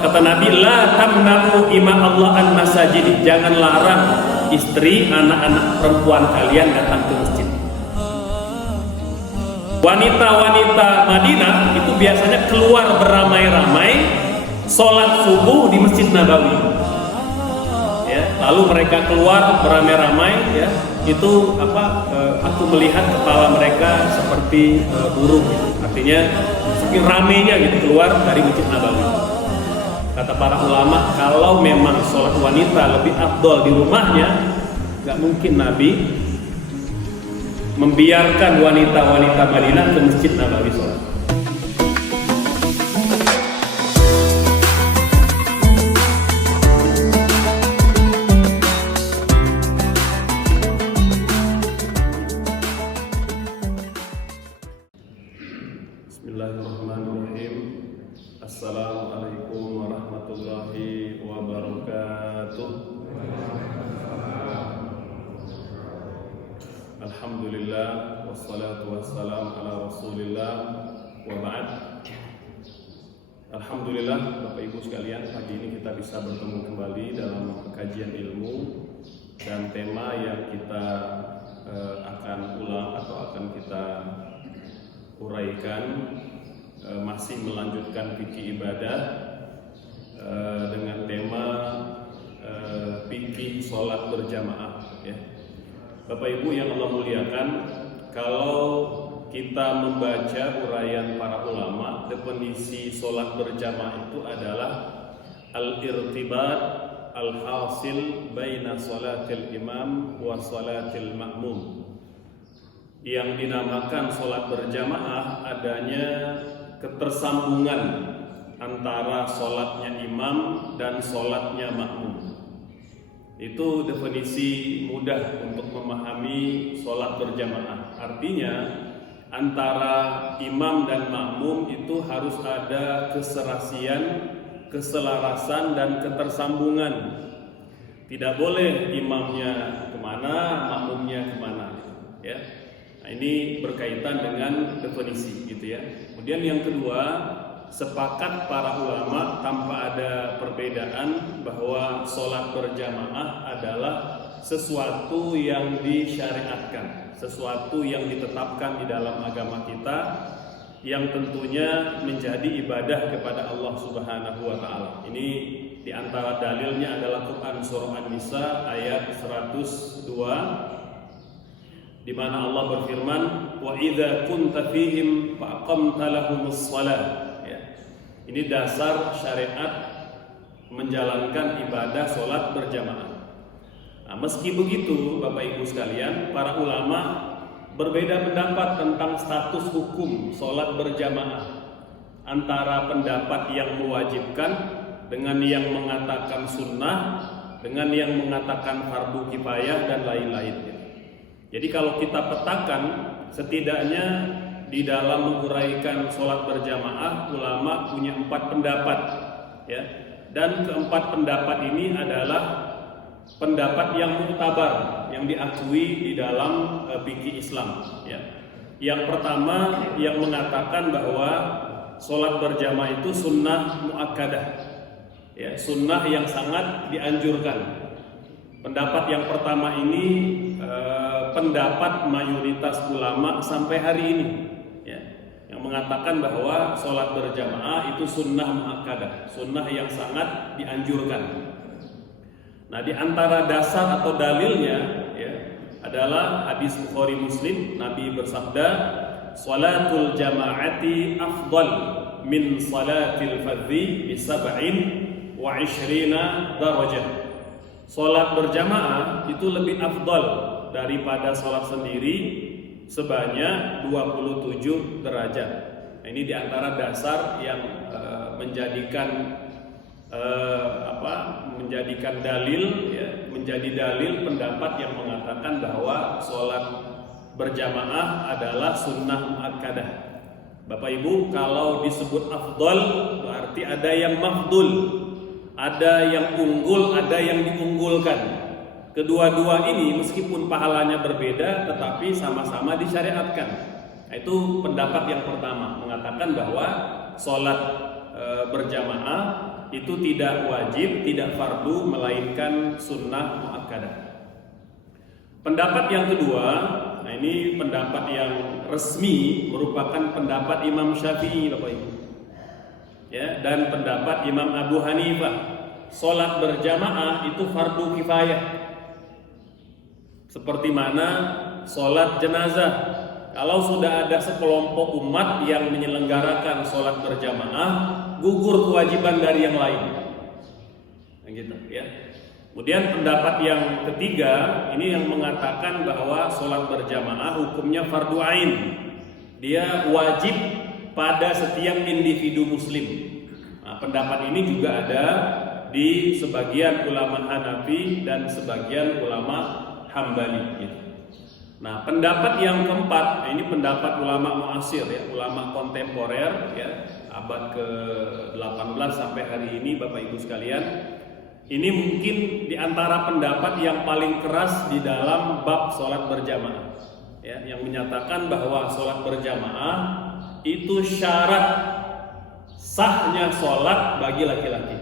kata Nabi, la tamna'u ima Allah an masajid, jangan larang istri, anak-anak perempuan kalian datang ke masjid. Wanita-wanita Madinah itu biasanya keluar beramai-ramai sholat subuh di Masjid Nabawi. Ya, lalu mereka keluar beramai-ramai, ya, itu aku melihat kepala mereka seperti burung, artinya saking ramenya gitu keluar dari Masjid Nabawi. Kata para ulama, kalau memang sholat wanita lebih afdol di rumahnya, nggak mungkin Nabi membiarkan wanita-wanita Madinah ke Masjid Nabawi sholat. Bismillahirrahmanirrahim. Assalamualaikum warahmatullahi wabarakatuh. Alhamdulillah, wassalatu wassalam ala rasulillah, wa ba'd. Alhamdulillah, Bapak Ibu sekalian, pagi ini kita bisa bertemu kembali dalam kajian ilmu. Dan tema yang kita akan ulang atau akan kita uraikan masih melanjutkan fikih ibadah dengan tema fikih sholat berjamaah, ya. Bapak Ibu yang Allah muliakan, kalau kita membaca uraian para ulama, definisi sholat berjamaah itu adalah al-irtibat al-hasil baina sholatil imam wa sholatil ma'mum. Yang dinamakan sholat berjamaah adanya ketersambungan antara sholatnya imam dan sholatnya makmum. Itu definisi mudah untuk memahami sholat berjamaah. Artinya antara imam dan makmum itu harus ada keserasian, keselarasan dan ketersambungan. Tidak boleh imamnya kemana, makmumnya kemana, ya. Nah, ini berkaitan dengan definisi, gitu ya. Kemudian yang kedua, sepakat para ulama tanpa ada perbedaan bahwa sholat berjamaah adalah sesuatu yang disyariatkan, sesuatu yang ditetapkan di dalam agama kita, yang tentunya menjadi ibadah kepada Allah Subhanahu wa Ta'ala. Ini diantara dalilnya adalah Quran Surah An-Nisa ayat 102, di mana Allah berfirman, wa idza kunta fihim fa aqamta lahumus shalah. Ini dasar syariat menjalankan ibadah sholat berjamaah. Nah, meski begitu, Bapak Ibu sekalian, para ulama berbeda pendapat tentang status hukum sholat berjamaah, antara pendapat yang mewajibkan dengan yang mengatakan sunnah, dengan yang mengatakan fardu kifayah dan lain-lainnya. Jadi kalau kita petakan, setidaknya di dalam menguraikan sholat berjamaah, ulama punya 4 pendapat, ya. Dan keempat pendapat ini adalah pendapat yang muktabar, yang diakui di dalam fikih Islam, ya. Yang pertama yang mengatakan bahwa sholat berjamaah itu sunnah muakkadah, ya, sunnah yang sangat dianjurkan. Pendapat yang pertama ini pendapat mayoritas ulama sampai hari ini, yang mengatakan bahwa sholat berjamaah itu sunnah muakkadah, sunnah yang sangat dianjurkan. Nah, di antara dasar atau dalilnya, ya, adalah hadis Bukhari Muslim. Nabi bersabda, "Sholatul jama'ati afdal min sholatil fardhi bi 27 darajah." Sholat berjamaah itu lebih afdal daripada sholat sendiri sebanyak 27 derajat. Nah, ini diantara dasar yang menjadikan dalil, ya, menjadi dalil pendapat yang mengatakan bahwa sholat berjamaah adalah sunnah muakkadah. Bapak Ibu, kalau disebut afdal berarti ada yang mafdul, ada yang unggul, ada yang diunggulkan. Kedua-dua ini meskipun pahalanya berbeda, tetapi sama-sama disyariatkan. Nah, itu pendapat yang pertama, mengatakan bahwa sholat berjamaah itu tidak wajib, tidak fardu, melainkan sunnah muakkadah. Pendapat yang kedua, nah ini pendapat yang resmi, merupakan pendapat Imam Syafi'i, Bapak Ibu. Ya, dan pendapat Imam Abu Hanifah, sholat berjamaah itu fardu kifayah. Seperti mana sholat jenazah, kalau sudah ada sekelompok umat yang menyelenggarakan sholat berjamaah, gugur kewajiban dari yang lain. Nah, gitu ya. Kemudian pendapat yang ketiga ini yang mengatakan bahwa sholat berjamaah hukumnya fardu ain. Dia wajib pada setiap individu muslim. Nah, pendapat ini juga ada di sebagian ulama Hanafi dan sebagian ulama Hambali. Gitu. Nah, pendapat yang keempat, ini pendapat ulama muasir ya, ulama kontemporer ya, abad ke-18 sampai hari ini, Bapak Ibu sekalian. Ini mungkin di antara pendapat yang paling keras di dalam bab sholat berjamaah ya, yang menyatakan bahwa sholat berjamaah itu syarat sahnya sholat bagi laki-laki.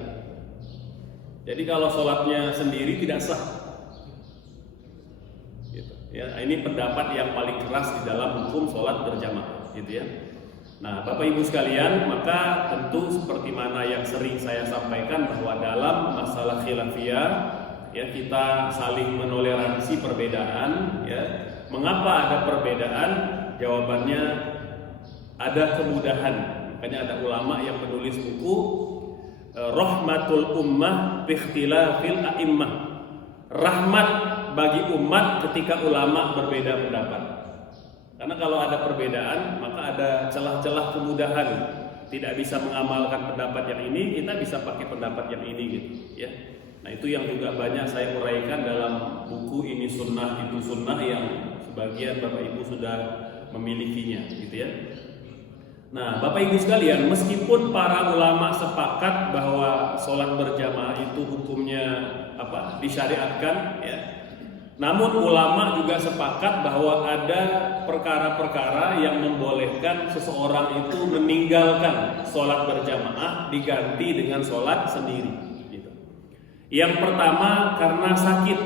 Jadi kalau sholatnya sendiri tidak sah gitu. Ya, ini pendapat yang paling keras di dalam hukum sholat berjamaah gitu ya. Nah, Bapak Ibu sekalian, maka tentu seperti mana yang sering saya sampaikan bahwa dalam masalah khilafiyah ya, kita saling menoleransi perbedaan ya. Mengapa ada perbedaan? Jawabannya ada kemudahan. Makanya ada ulama yang menulis buku Rahmatul Ummah bi ikhtilafil a'immah. Rahmat bagi umat ketika ulama berbeda pendapat. Karena kalau ada perbedaan, maka ada celah-celah kemudahan. Tidak bisa mengamalkan pendapat yang ini, kita bisa pakai pendapat yang ini gitu, ya. Nah, itu yang juga banyak saya uraikan dalam buku Ini Sunnah Itu Sunnah yang sebagian Bapak Ibu sudah memilikinya, gitu ya. Nah, Bapak Ibu sekalian, meskipun para ulama sepakat bahwa sholat berjamaah itu hukumnya disyariatkan, ya. Namun ulama juga sepakat bahwa ada perkara-perkara yang membolehkan seseorang itu meninggalkan sholat berjamaah diganti dengan sholat sendiri. Gitu. Yang pertama karena sakit.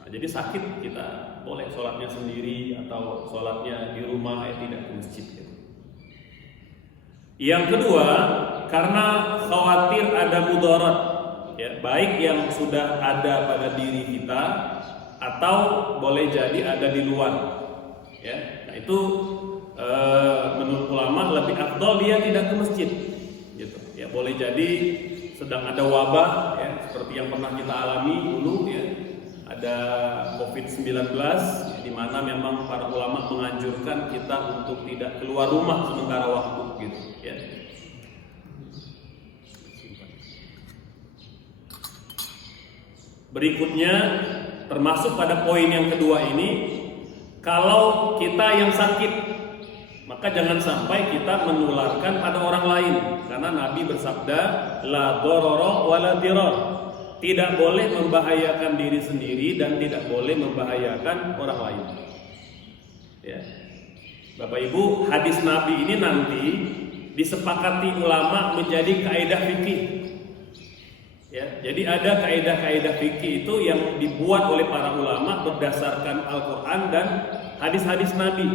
Nah, jadi sakit kita boleh sholatnya sendiri atau sholatnya di rumah tidak ke masjid. Gitu. Yang kedua karena khawatir ada mudarat, ya, baik yang sudah ada pada diri kita atau boleh jadi ada di luar, ya. Nah, itu menurut ulama lebih afdal dia tidak ke masjid, gitu. Ya, boleh jadi sedang ada wabah, ya, seperti yang pernah kita alami dulu, ya, ada COVID-19, ya, di mana memang para ulama menganjurkan kita untuk tidak keluar rumah sementara waktu, gitu, ya. Berikutnya termasuk pada poin yang kedua ini, kalau kita yang sakit, maka jangan sampai kita menularkan pada orang lain, karena Nabi bersabda, la dororo wala dirar, tidak boleh membahayakan diri sendiri dan tidak boleh membahayakan orang lain. Ya. Bapak Ibu, hadis Nabi ini nanti disepakati ulama menjadi kaidah fikih. Ya, jadi ada kaidah-kaidah fikih itu yang dibuat oleh para ulama berdasarkan Al-Quran dan hadis-hadis Nabi.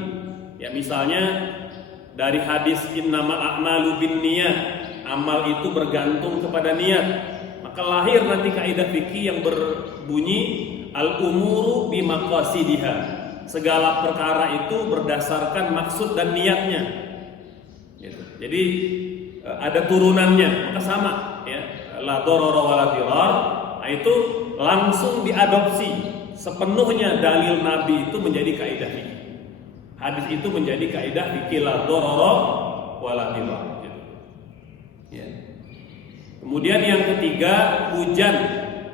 Ya, misalnya dari hadis innamal a'malu binniyat, amal itu bergantung kepada niat. Maka lahir nanti kaidah fikih yang berbunyi al-umuru bimaqasidiha. Segala perkara itu berdasarkan maksud dan niatnya. Gitu. Jadi ada turunannya, maka sama, ya. La dororo wala dirar, nah itu langsung diadopsi sepenuhnya dalil Nabi itu menjadi kaidah fikih. Hadis itu menjadi kaidah fikih la dororo wala dirar. Ya. Kemudian yang ketiga, hujan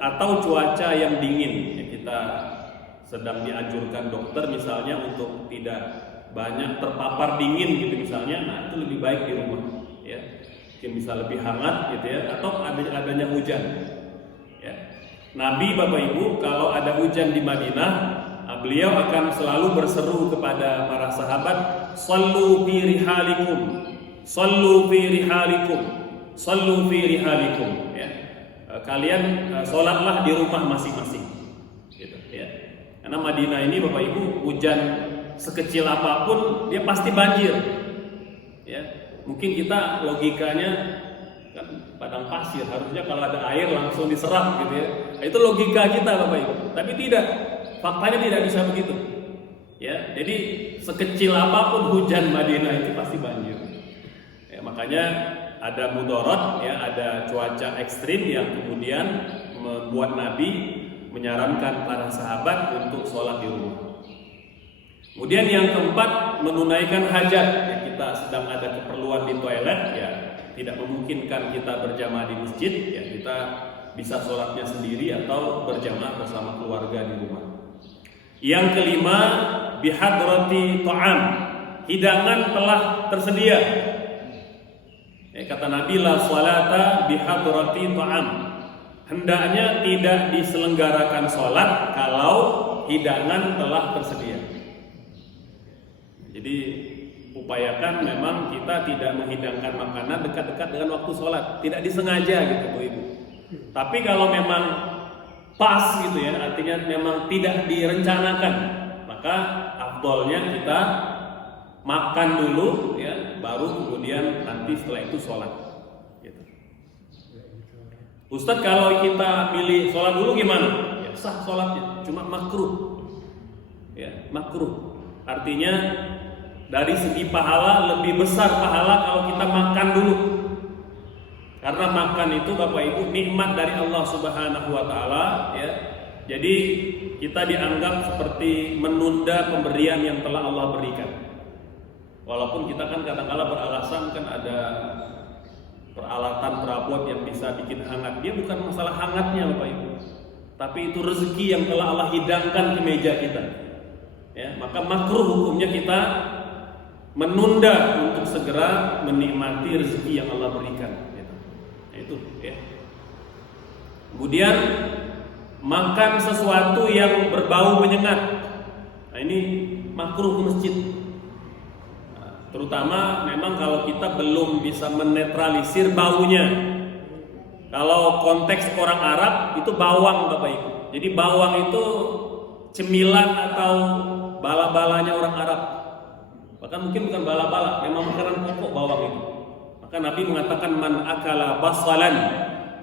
atau cuaca yang dingin. Ya, kita sedang dianjurkan dokter misalnya untuk tidak banyak terpapar dingin gitu misalnya, nah itu lebih baik di rumah. Ya. Mungkin bisa lebih hangat gitu ya, atau adanya hujan. Ya. Nabi Bapak Ibu kalau ada hujan di Madinah, beliau akan selalu berseru kepada para sahabat, sallu fi rihalikum, sallu fi rihalikum, sallu fi rihalikum. ya, kalian sholatlah di rumah masing-masing, gitu ya. Karena Madinah ini Bapak Ibu, hujan sekecil apapun dia pasti banjir, ya. Mungkin kita logikanya kan padang pasir, harusnya kalau ada air langsung diserap gitu ya. Itu logika kita Bapak Ibu, tapi tidak, faktanya tidak bisa begitu. Ya, jadi sekecil apapun hujan Madinah itu pasti banjir. Ya, makanya ada mudorot, ya, ada cuaca ekstrim yang kemudian membuat Nabi menyarankan para sahabat untuk sholat di rumah. Kemudian yang keempat, menunaikan hajat. Ya, kita sedang ada keperluan di toilet, ya tidak memungkinkan kita berjamaah di masjid, ya kita bisa sholatnya sendiri atau berjamaah bersama keluarga di rumah. Yang kelima, bihadrati ta'am, hidangan telah tersedia. Kata Nabi, la sholata bihadrati ta'am, hendaknya tidak diselenggarakan sholat kalau hidangan telah tersedia. Jadi upayakan memang kita tidak menghidangkan makanan dekat-dekat dengan waktu sholat, tidak disengaja gitu Bu Ibu. Tapi kalau memang pas gitu ya, artinya memang tidak direncanakan, maka afdolnya kita makan dulu ya, baru kemudian nanti setelah itu sholat gitu. Ustadz, kalau kita pilih sholat dulu gimana? Ya sah sholatnya, cuma makruh ya, makruh. Artinya dari segi pahala lebih besar pahala kalau kita makan dulu. Karena makan itu Bapak Ibu nikmat dari Allah Subhanahu wa taala ya. Jadi kita dianggap seperti menunda pemberian yang telah Allah berikan. Walaupun kita kan kadang-kala beralasan kan ada peralatan perabot yang bisa bikin hangat. Dia bukan masalah hangatnya Bapak Ibu, tapi itu rezeki yang telah Allah hidangkan ke meja kita. Ya, maka makruh hukumnya kita menunda untuk segera menikmati rezeki yang Allah berikan. Itu ya. Kemudian makan sesuatu yang berbau menyengat. Nah, ini makruh ke masjid. Nah, terutama memang kalau kita belum bisa menetralisir baunya. Kalau konteks orang Arab itu bawang Bapak Ibu. Jadi bawang itu cemilan atau bala-balanya orang Arab. Bahkan mungkin bukan bala-bala, memang makanan pokok bawang itu. Maka Nabi mengatakan, man akala basalan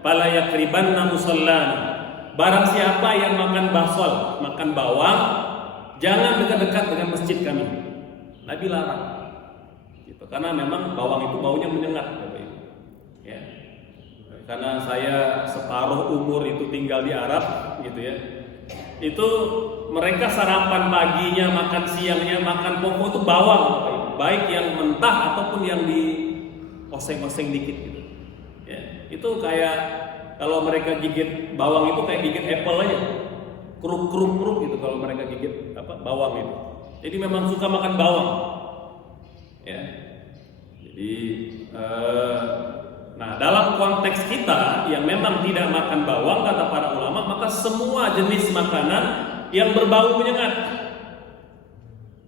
fala yakribanna musallana. Barang siapa yang makan basal, makan bawang, jangan dekat-dekat dengan masjid kami. Nabi larang. Gitu. Karena memang bawang itu baunya menyengat, Bapak Ibu. Ya. Karena saya separuh umur itu tinggal di Arab, gitu ya. Itu mereka sarapan paginya, makan siangnya, makan pokok itu bawang, Bapak Ibu. Baik yang mentah ataupun yang di oseng-oseng dikit gitu. Ya, itu kayak kalau mereka gigit bawang itu kayak gigit apple aja. Keruk gitu kalau mereka gigit bawang itu. Jadi memang suka makan bawang. Ya. Jadi nah, dalam konteks kita yang memang tidak makan bawang kata para ulama, maka semua jenis makanan yang berbau menyengat.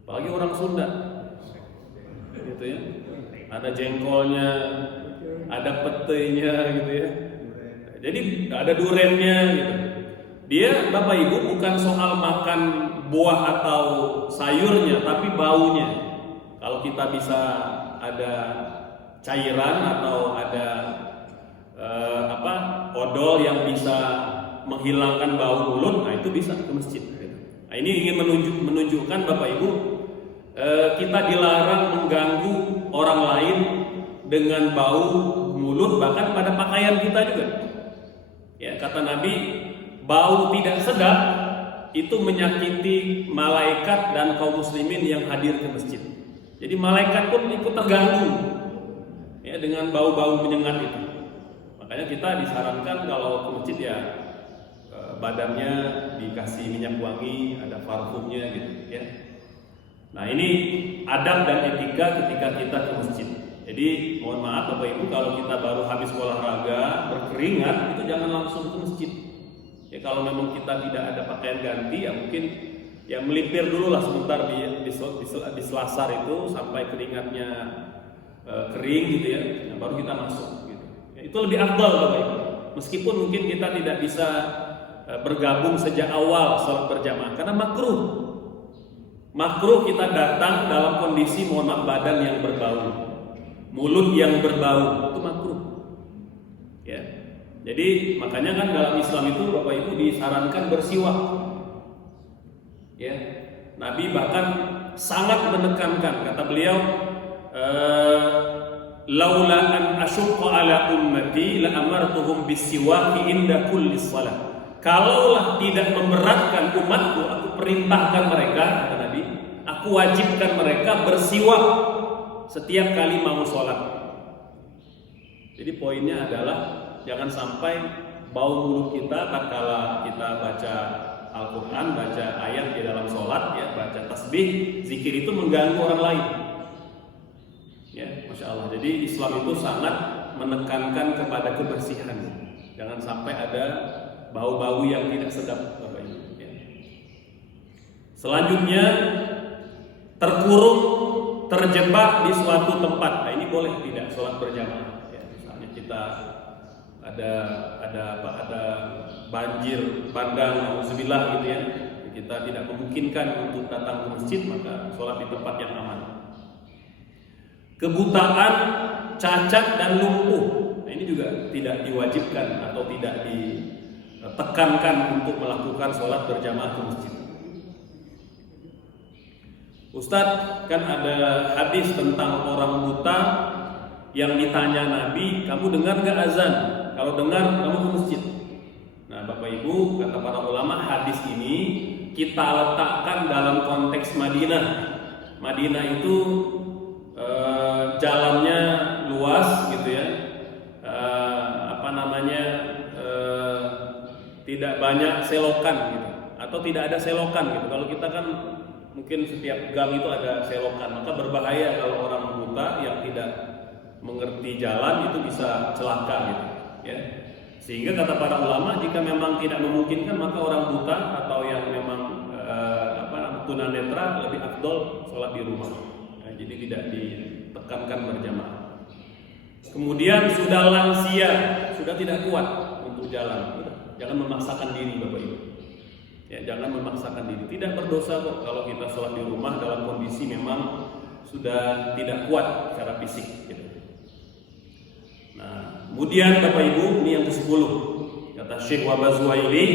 Apalagi orang Sunda. Gitu ya. Ada jengkolnya, ada petenya gitu ya. Jadi ada durennya gitu. Dia Bapak Ibu bukan soal makan buah atau sayurnya, tapi baunya. Kalau kita bisa ada cairan atau ada odol yang bisa menghilangkan bau mulut, nah itu bisa ke masjid. Nah, ini ingin menunjukkan Bapak Ibu, kita dilarang mengganggu orang lain dengan bau mulut, bahkan pada pakaian kita juga. Ya, kata Nabi, bau tidak sedap itu menyakiti malaikat dan kaum muslimin yang hadir ke masjid. Jadi malaikat pun ikut terganggu ya dengan bau-bau menyengat itu. Makanya kita disarankan kalau ke masjid ya badannya dikasih minyak wangi, ada parfumnya gitu ya. Nah, ini adab dan etika ketika kita ke masjid. Jadi mohon maaf Bapak Ibu, kalau kita baru habis olahraga berkeringat itu jangan langsung ke masjid. Ya kalau memang kita tidak ada pakaian ganti, ya mungkin ya melipir dulu lah sebentar di selasar itu sampai keringatnya kering gitu ya. Nah, baru kita masuk gitu. Ya, itu lebih afdal Bapak Ibu. Meskipun mungkin kita tidak bisa bergabung sejak awal sholat berjamaah karena makruh. Makruh kita datang dalam kondisi mohon maaf badan yang berbau, mulut yang berbau, itu makruh. Ya. Jadi makanya kan dalam Islam itu Bapak Ibu disarankan bersiwak. Ya. Nabi bahkan sangat menekankan, kata beliau, laula an asyqa ala ummati la amartuhum bisiwaki inda kulli shalah. Kalaulah tidak memberatkan umatku, aku perintahkan mereka, kata Nabi, aku wajibkan mereka bersiwak setiap kali mau sholat. Jadi poinnya adalah jangan sampai bau mulut kita tatkala kita baca Al-Quran, baca ayat di dalam sholat, ya, baca tasbih, zikir itu mengganggu orang lain. Ya, Masya Allah. Jadi Islam itu sangat menekankan kepada kebersihan. Jangan sampai ada bau-bau yang tidak sedap, Bapak Ibu. Ya. Selanjutnya, terkurung, terjebak di suatu tempat. Nah, ini boleh tidak sholat berjamaah. Ya, misalnya kita ada banjir bandang, alhamdulillah gitu ya. Kita tidak memungkinkan untuk datang ke masjid, maka sholat di tempat yang aman. Kebutaan, cacat dan lumpuh. Nah, ini juga tidak diwajibkan atau tidak ditekankan untuk melakukan sholat berjamaah ke masjid. Ustadz, kan ada hadis tentang orang buta yang ditanya Nabi, kamu dengar gak azan? Kalau dengar, kamu ke masjid. Nah, Bapak Ibu, kata para ulama, hadis ini kita letakkan dalam konteks Madinah. Madinah itu jalannya luas gitu ya, tidak banyak selokan gitu, atau tidak ada selokan gitu. Kalau kita kan mungkin setiap gang itu ada selokan, maka berbahaya kalau orang buta yang tidak mengerti jalan itu bisa celaka gitu ya. Sehingga kata para ulama, jika memang tidak memungkinkan, maka orang buta atau yang memang tunanetra lebih afdol sholat di rumah. Nah, jadi tidak ditekankan berjamaah. Kemudian sudah lansia, sudah tidak kuat untuk jalan, jangan memaksakan diri, Bapak Ibu. Ya, jangan memaksakan diri. Tidak berdosa kok kalau kita sholat di rumah dalam kondisi memang sudah tidak kuat secara fisik. Gitu. Nah, kemudian Bapak Ibu, ini yang ke-10. Kata Syekh Wabazwaili,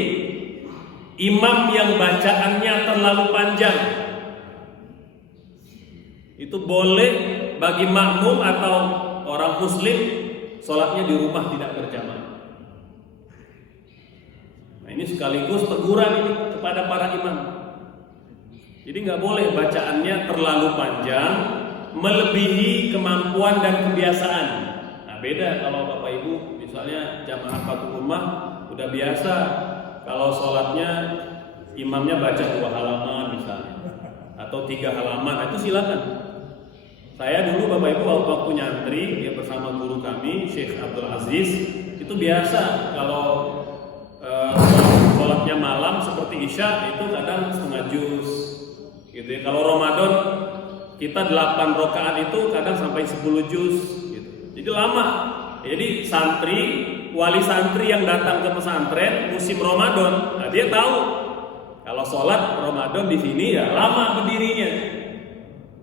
imam yang bacaannya terlalu panjang itu boleh bagi makmum atau orang muslim sholatnya di rumah tidak berjamaah. Nah, ini sekaligus teguran ini kepada para imam. Jadi nggak boleh bacaannya terlalu panjang melebihi kemampuan dan kebiasaan. Nah, beda kalau Bapak Ibu misalnya jamaah satu rumah udah biasa kalau sholatnya imamnya baca 2 halaman misalnya atau 3 halaman, itu silakan. Saya dulu Bapak Ibu waktu nyantri ya bersama guru kami Syekh Abdul Aziz, itu biasa kalau sholatnya malam seperti Isya itu kadang setengah juz gitu ya. Kalau Ramadan kita 8 rakaat itu kadang sampai 10 juz gitu. Jadi lama. Jadi wali santri yang datang ke pesantren musim Ramadan, nah dia tahu kalau sholat Ramadan di sini ya lama berdirinya.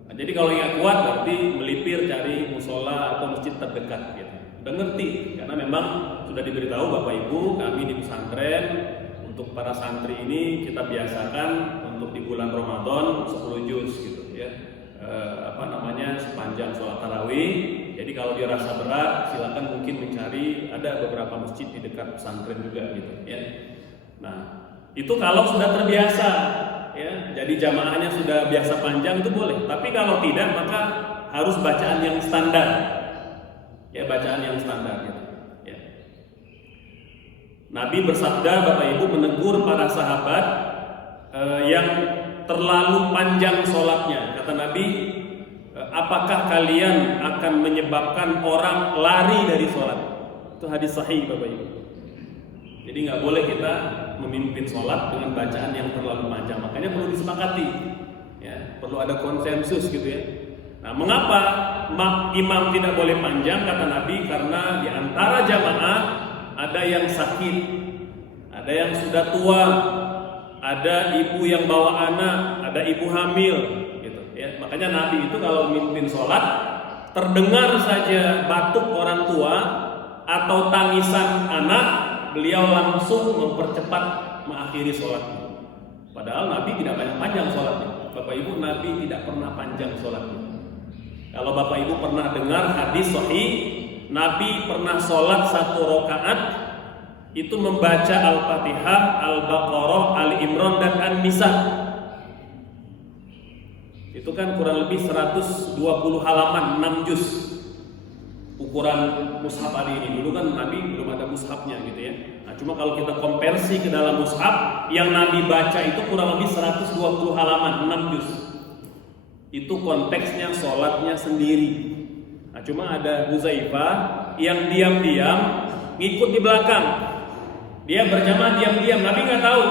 Nah, jadi kalau nggak kuat berarti melipir cari musola atau masjid terdekat gitu. Udah ngerti karena memang sudah diberitahu Bapak Ibu, kami di pesantren untuk para santri ini kita biasakan untuk di bulan Ramadan 10 juz gitu ya. Sepanjang sholat tarawih. Jadi kalau dirasa berat, silakan mungkin mencari, ada beberapa masjid di dekat pesantren juga gitu ya. Nah, itu kalau sudah terbiasa ya, jadi jamaahnya sudah biasa panjang itu boleh. Tapi kalau tidak, maka harus bacaan yang standar. Ya, bacaan yang standar gitu. Ya. Nabi bersabda, Bapak Ibu, menegur para sahabat yang terlalu panjang sholatnya. Kata Nabi, apakah kalian akan menyebabkan orang lari dari sholat? Itu hadis sahih Bapak Ibu. Jadi nggak boleh kita memimpin sholat dengan bacaan yang terlalu panjang. Makanya perlu disepakati, ya, perlu ada konsensus gitu ya. Nah, mengapa imam tidak boleh panjang? Kata Nabi, karena di antara jamaah ada yang sakit, ada yang sudah tua, ada ibu yang bawa anak, ada ibu hamil, gitu ya. Makanya Nabi itu kalau mimpin sholat, terdengar saja batuk orang tua atau tangisan anak, beliau langsung mempercepat mengakhiri sholatnya. Padahal Nabi tidak panjang sholatnya. Bapak Ibu, Nabi tidak pernah panjang sholatnya. Kalau Bapak Ibu pernah dengar hadis sahih, Nabi pernah sholat 1 rakaat itu membaca Al-Fatihah, Al-Baqarah, Ali Imran dan An-Nisa. Itu kan kurang lebih 120 halaman, 6 juz. Ukuran mushaf hari ini. Dulu kan Nabi belum ada mushafnya gitu ya. Nah, cuma kalau kita konversi ke dalam mushaf, yang Nabi baca itu kurang lebih 120 halaman, 6 juz. Itu konteksnya sholatnya sendiri. Nah, cuma ada Huzaifah yang diam-diam ngikut di belakang. Dia berjamaah diam-diam, Nabi nggak tahu.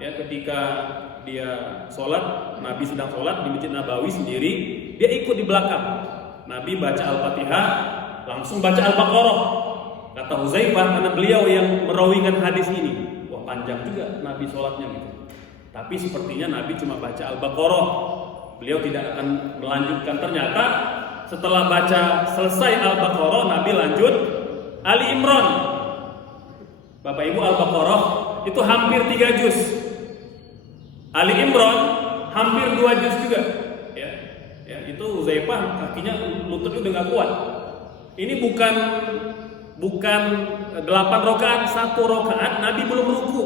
Ya, ketika dia sholat, Nabi sedang sholat di Masjid Nabawi sendiri, dia ikut di belakang. Nabi baca Al-Fatihah, langsung baca Al-Baqarah. Kata Huzaifah, karena beliau yang merawikan hadis ini, wah panjang juga Nabi sholatnya gitu. Tapi sepertinya Nabi cuma baca Al-Baqarah. Beliau tidak akan melanjutkan. Ternyata setelah baca selesai Al-Baqarah, Nabi lanjut Ali Imran. Bapak Ibu, Al-Baqarah itu hampir 3 juz. Ali Imran hampir 2 juz juga. Ya, itu Huzaifah kakinya lututnya udah nggak kuat. Ini bukan 8 rakaat, 1 rakaat Nabi belum ruku.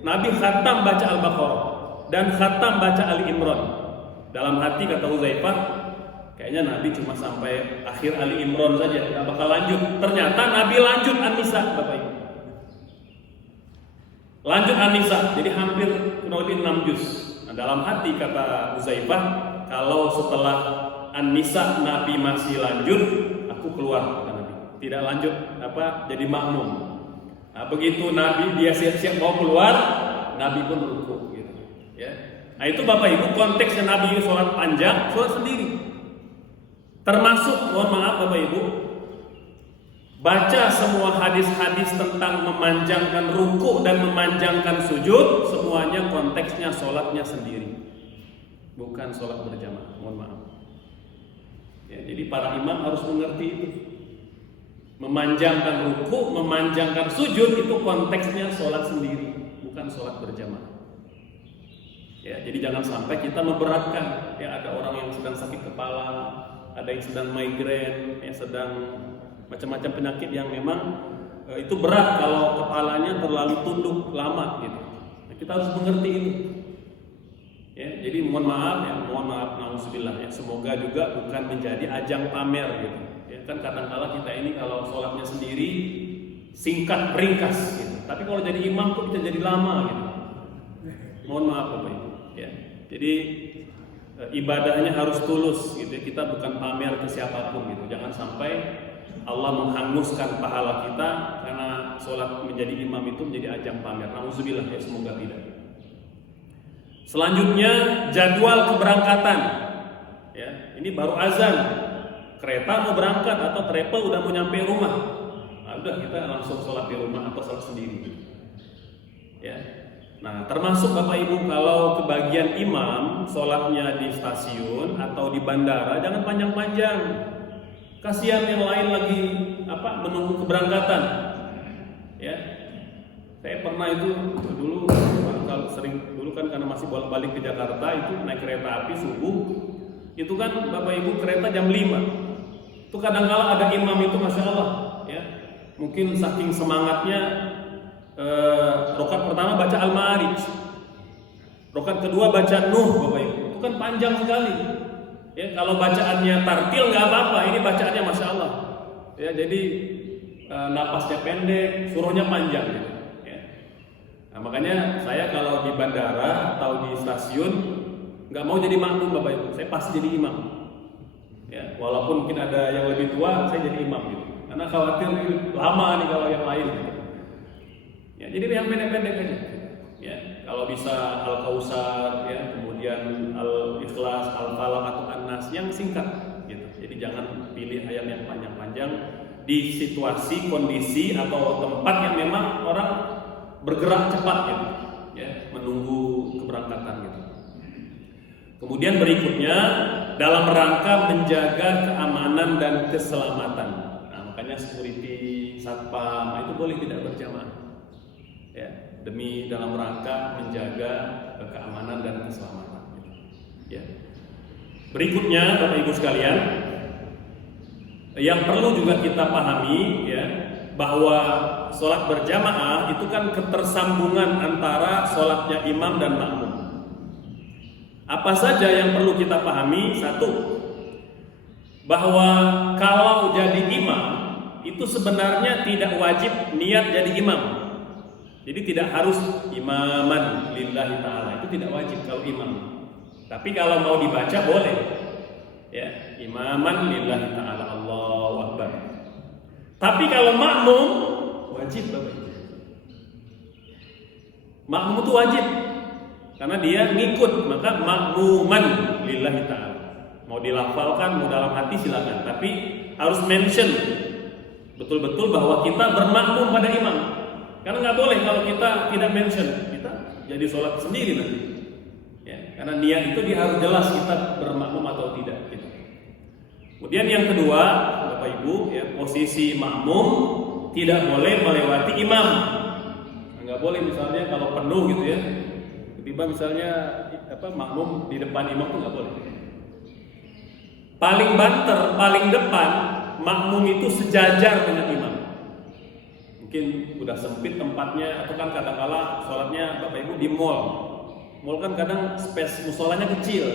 Nabi khatam baca Al-Baqarah dan khatam baca Ali Imran. Dalam hati kata Huzaifah, kayaknya Nabi cuma sampai akhir Ali Imran saja, nggak bakal lanjut. Ternyata Nabi lanjut An-Nisa, Bapak Ibu. Lanjut An-Nisa, jadi hampir kurang lebih 6 juz. Nah, dalam hati kata Huzaifah, kalau setelah An-Nisa Nabi masih lanjut, aku keluar, kata Nabi. Tidak lanjut jadi makmum. Nah, begitu Nabi dia siap-siap mau keluar, Nabi pun ruku gitu. Ya. Nah, itu Bapak Ibu konteksnya Nabi sholat panjang, sholat sendiri. Termasuk, mohon maaf Bapak Ibu, baca semua hadis-hadis tentang memanjangkan ruku dan memanjangkan sujud, semuanya konteksnya sholatnya sendiri, bukan sholat berjamaah. Mohon maaf. Ya, jadi para imam harus mengerti itu. Memanjangkan ruku, memanjangkan sujud itu konteksnya sholat sendiri, bukan sholat berjamaah. Ya, jadi jangan sampai kita memberatkan. Ya, ada orang yang sedang sakit kepala, ada yang sedang migrain, yang sedang macam-macam penyakit yang memang itu berat kalau kepalanya terlalu tunduk lama gitu. Nah, kita harus mengerti itu. Ya, jadi mohon maaf, nauzubillah ya. Semoga juga bukan menjadi ajang pamer gitu. Ya, kan kadang-kala kita ini kalau sholatnya sendiri singkat ringkas gitu. Tapi kalau jadi imam kok bisa jadi lama gitu. Mohon maaf Bapak Ibu. Ya, jadi ibadahnya harus tulus gitu. Kita bukan pamer ke siapapun gitu. Jangan sampai Allah menghanguskan pahala kita karena sholat menjadi imam itu menjadi ajang pamer. Nauzubillah ya, semoga tidak. Selanjutnya jadwal keberangkatan. Ya, ini baru azan. Kereta mau berangkat atau travel udah mau nyampe rumah. Nah, udah kita langsung sholat di rumah atau sholat sendiri. Ya. Nah, termasuk Bapak Ibu kalau kebagian imam sholatnya di stasiun atau di bandara jangan panjang-panjang. Kasihan yang lain lagi menunggu keberangkatan. Ya, saya pernah itu dulu kan karena masih bolak-balik ke Jakarta itu naik kereta api subuh. Itu kan Bapak Ibu kereta jam 5. Itu kadang-kala ada imam itu masya Allah. Ya, mungkin saking semangatnya rakaat pertama baca Al-Ma'arij, rakaat kedua baca Nuh, Bapak Ibu. Itu kan panjang sekali. Ya, kalau bacaannya tartil nggak apa-apa, ini bacaannya masya Allah. Ya, jadi napasnya pendek, suruhnya panjang. Gitu. Ya. Nah, makanya saya kalau di bandara atau di stasiun nggak mau jadi makmum Bapak Ibu, saya pasti jadi imam. Ya, walaupun mungkin ada yang lebih tua, saya jadi imam gitu. Karena khawatir lama nih kalau yang lain. Gitu. Ya, jadi yang pendek-pendek aja. Ya, kalau bisa Al-Kautsar, ya, kemudian Al-Ikhlas, Al-Falaq atau An-Nas yang singkat gitu. Jadi jangan pilih ayat yang panjang-panjang di situasi, kondisi atau tempat yang memang orang bergerak cepat gitu, ya, menunggu keberangkatan gitu. Kemudian berikutnya dalam rangka menjaga keamanan dan keselamatan. Nah, makanya security, satpam itu boleh tidak berjamaah, ya, demi dalam rangka menjaga keamanan dan keselamatan. Gitu. Ya. Berikutnya, Bapak Ibu sekalian, yang perlu juga kita pahami, ya, bahwa sholat berjamaah itu kan ketersambungan antara sholatnya imam dan makmum. Apa saja yang perlu kita pahami? Satu, bahwa kalau jadi imam itu sebenarnya tidak wajib niat jadi imam. Jadi tidak harus imaman lillahi ta'ala, itu tidak wajib kalau imam. Tapi kalau mau dibaca boleh, ya, imaman lillahi ta'ala, Allahu Akbar. Tapi kalau makmum wajib, Bapak Ibu. Makmum itu wajib karena dia ngikut, maka makmuman lillahi ta'ala. Mau dilafalkan, mau dalam hati silakan, tapi harus mention betul-betul bahwa kita bermakmum pada imam. Karena nggak boleh kalau kita tidak mention, kita jadi sholat sendiri nanti. Ya, karena niat itu dia harus jelas kita bermakmum atau tidak. Gitu. Kemudian yang kedua, Bapak Ibu, ya, posisi makmum tidak boleh melewati imam. Nggak boleh misalnya kalau penuh gitu ya, tiba-tiba misalnya makmum di depan imam tuh nggak boleh. Paling banter, paling depan makmum itu sejajar dengan imam. Mungkin udah sempit tempatnya, atau kan kadang-kala sholatnya Bapak Ibu di mall. Mall kan kadang space musolanya kecil.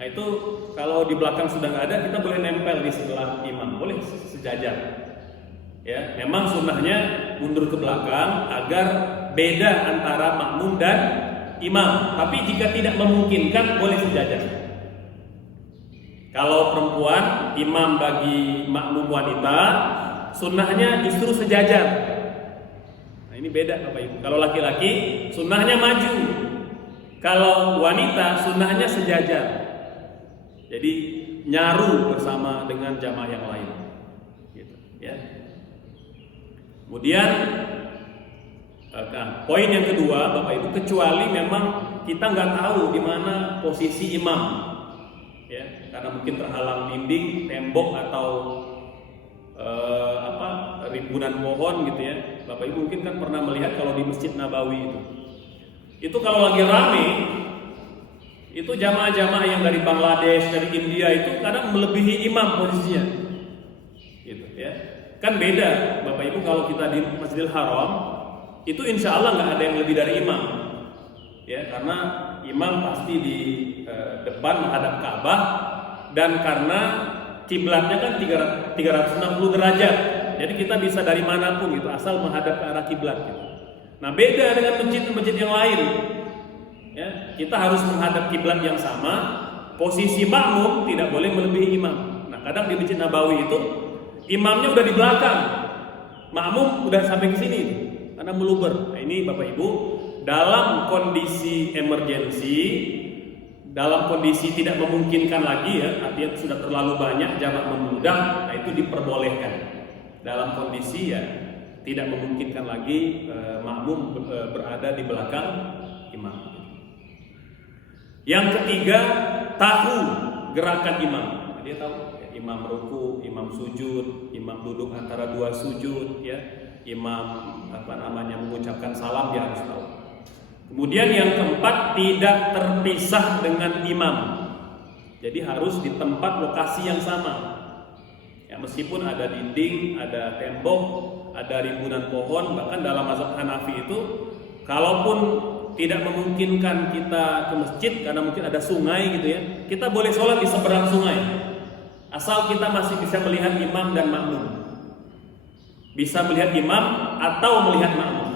Nah itu kalau di belakang sudah nggak ada, kita boleh nempel di sebelah imam, boleh sejajar. Ya, memang sunnahnya mundur ke belakang agar beda antara makmum dan imam. Tapi jika tidak memungkinkan, boleh sejajar. Kalau perempuan, imam bagi makmum wanita, sunnahnya justru sejajar. Nah ini beda Bapak Ibu. Kalau laki-laki, sunnahnya maju. Kalau wanita, sunnahnya sejajar. Jadi nyaru bersama dengan jamaah yang lain. Gitu, ya. Kemudian poin yang kedua, Bapak Ibu, kecuali memang kita nggak tahu di mana posisi imam, ya, karena mungkin terhalang dinding, tembok atau rimbunan pohon gitu ya. Bapak Ibu mungkin kan pernah melihat kalau di Masjid Nabawi itu kalau lagi rame, itu jamaah-jamaah yang dari Bangladesh, dari India itu kadang melebihi imam posisinya, gitu ya. Kan beda Bapak Ibu kalau kita di Masjidil Haram, itu insya Allah nggak ada yang lebih dari imam, ya, karena imam pasti di depan menghadap Ka'bah, dan karena kiblatnya kan 360 derajat, jadi kita bisa dari manapun gitu, asal menghadap ke arah kiblat gitu. Nah beda dengan masjid-masjid yang lain, ya, kita harus menghadap kiblat yang sama. Posisi makmum tidak boleh melebihi imam. Nah kadang di Masjid Nabawi itu imamnya udah di belakang, makmum udah sampai ke sini karena meluber. Nah ini Bapak Ibu, dalam kondisi emergensi, dalam kondisi tidak memungkinkan lagi ya, artinya sudah terlalu banyak jamak membludak, nah itu diperbolehkan. Dalam kondisi ya tidak memungkinkan lagi makmum berada di belakang imam. Yang ketiga, tahu gerakan imam. Dia tahu ya, imam ruku, imam sujud, imam duduk antara dua sujud, ya, imam mengucapkan salam, dia harus tahu. Kemudian yang keempat, tidak terpisah dengan imam. Jadi harus di tempat lokasi yang sama. Ya, meskipun ada dinding, ada tembok, ada rimbunan pohon, bahkan dalam mazhab Hanafi itu, kalaupun tidak memungkinkan kita ke masjid karena mungkin ada sungai gitu ya, kita boleh sholat di seberang sungai, asal kita masih bisa melihat imam dan makmum, bisa melihat imam atau melihat makmum,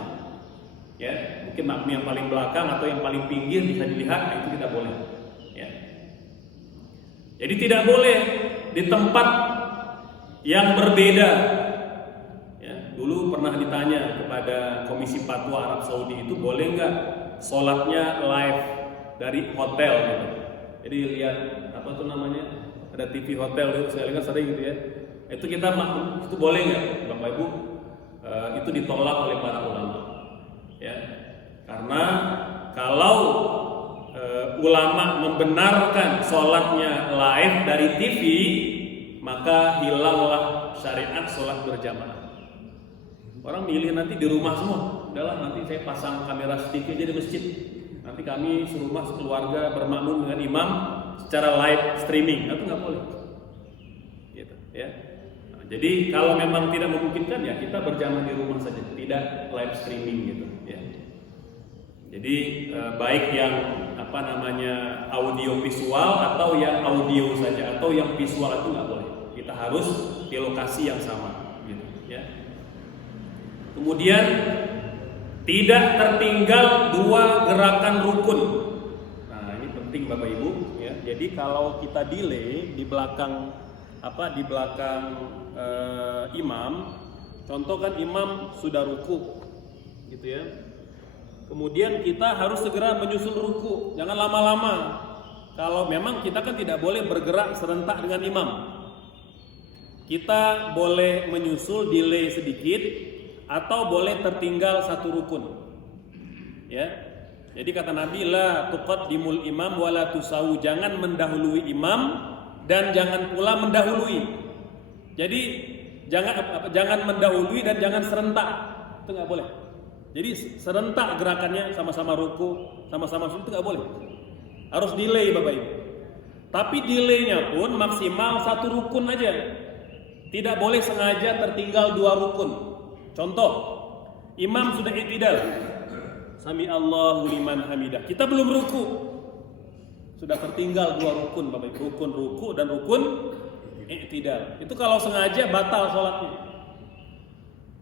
ya, mungkin makmum yang paling belakang atau yang paling pinggir bisa dilihat, nah itu kita boleh, ya. Jadi tidak boleh di tempat yang berbeda. Ya, dulu pernah ditanya kepada Komisi Fatwa Arab Saudi itu, boleh nggak sholatnya live dari hotel gitu. Jadi lihat apa tuh namanya, ada TV hotel itu, saya lihat sering gitu ya. Itu kita makmum, itu boleh nggak, Bapak Ibu? Itu ditolak oleh para ulama, ya. Karena kalau ulama membenarkan sholatnya live dari TV, maka hilanglah syariat sholat berjamaah. Orang milih nanti di rumah semua, udahlah nanti saya pasang kamera sedikit aja di masjid. Nanti kami serumah sekeluarga bermakmum dengan imam secara live streaming, itu nggak boleh. Gitu, ya. Nah, jadi kalau memang tidak memungkinkan ya kita berjamaah di rumah saja, tidak live streaming gitu, ya. Jadi baik yang audio visual atau yang audio saja atau yang visual itu nggak boleh. Kita harus di lokasi yang sama, gitu, ya. Kemudian tidak tertinggal 2 gerakan rukun. Nah ini penting Bapak Ibu, ya. Jadi kalau kita delay di belakang imam, contoh kan imam sudah ruku, gitu ya. Kemudian kita harus segera menyusul ruku, jangan lama-lama. Kalau memang kita kan tidak boleh bergerak serentak dengan imam, kita boleh menyusul, delay sedikit, atau boleh tertinggal 1 rukun. Ya. Jadi kata Nabi, la tuqaddimul imam wala tusawu, jangan mendahului imam dan jangan pula mendahului. Jadi jangan mendahului dan jangan serentak. Itu enggak boleh. Jadi serentak gerakannya, sama-sama ruku, sama-sama sujud, itu nggak boleh. Harus delay Bapak Ibu. Tapi delaynya pun maksimal 1 rukun aja. Tidak boleh sengaja tertinggal 2 rukun. Contoh, imam sudah i'tidal, Sami Allahu liman hamidah. Kita belum ruku, sudah tertinggal 2 rukun Bapak Ibu. Rukun ruku dan rukun i'tidal. Itu kalau sengaja batal sholatnya.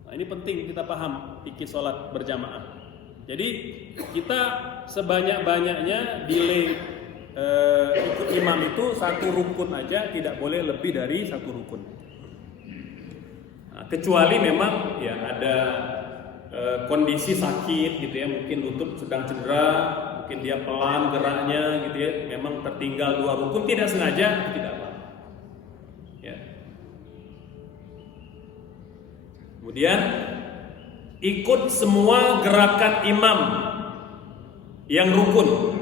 Nah, ini penting kita paham fikih sholat berjamaah. Jadi kita sebanyak-banyaknya delay ikut imam itu 1 rukun aja, tidak boleh lebih dari 1 rukun. Nah, kecuali memang ya ada kondisi sakit gitu ya, mungkin lutut sedang cedera, mungkin dia pelan geraknya gitu ya, memang tertinggal 2 rukun tidak sengaja, tidak apa. Ya. Kemudian ikut semua gerakan imam yang rukun.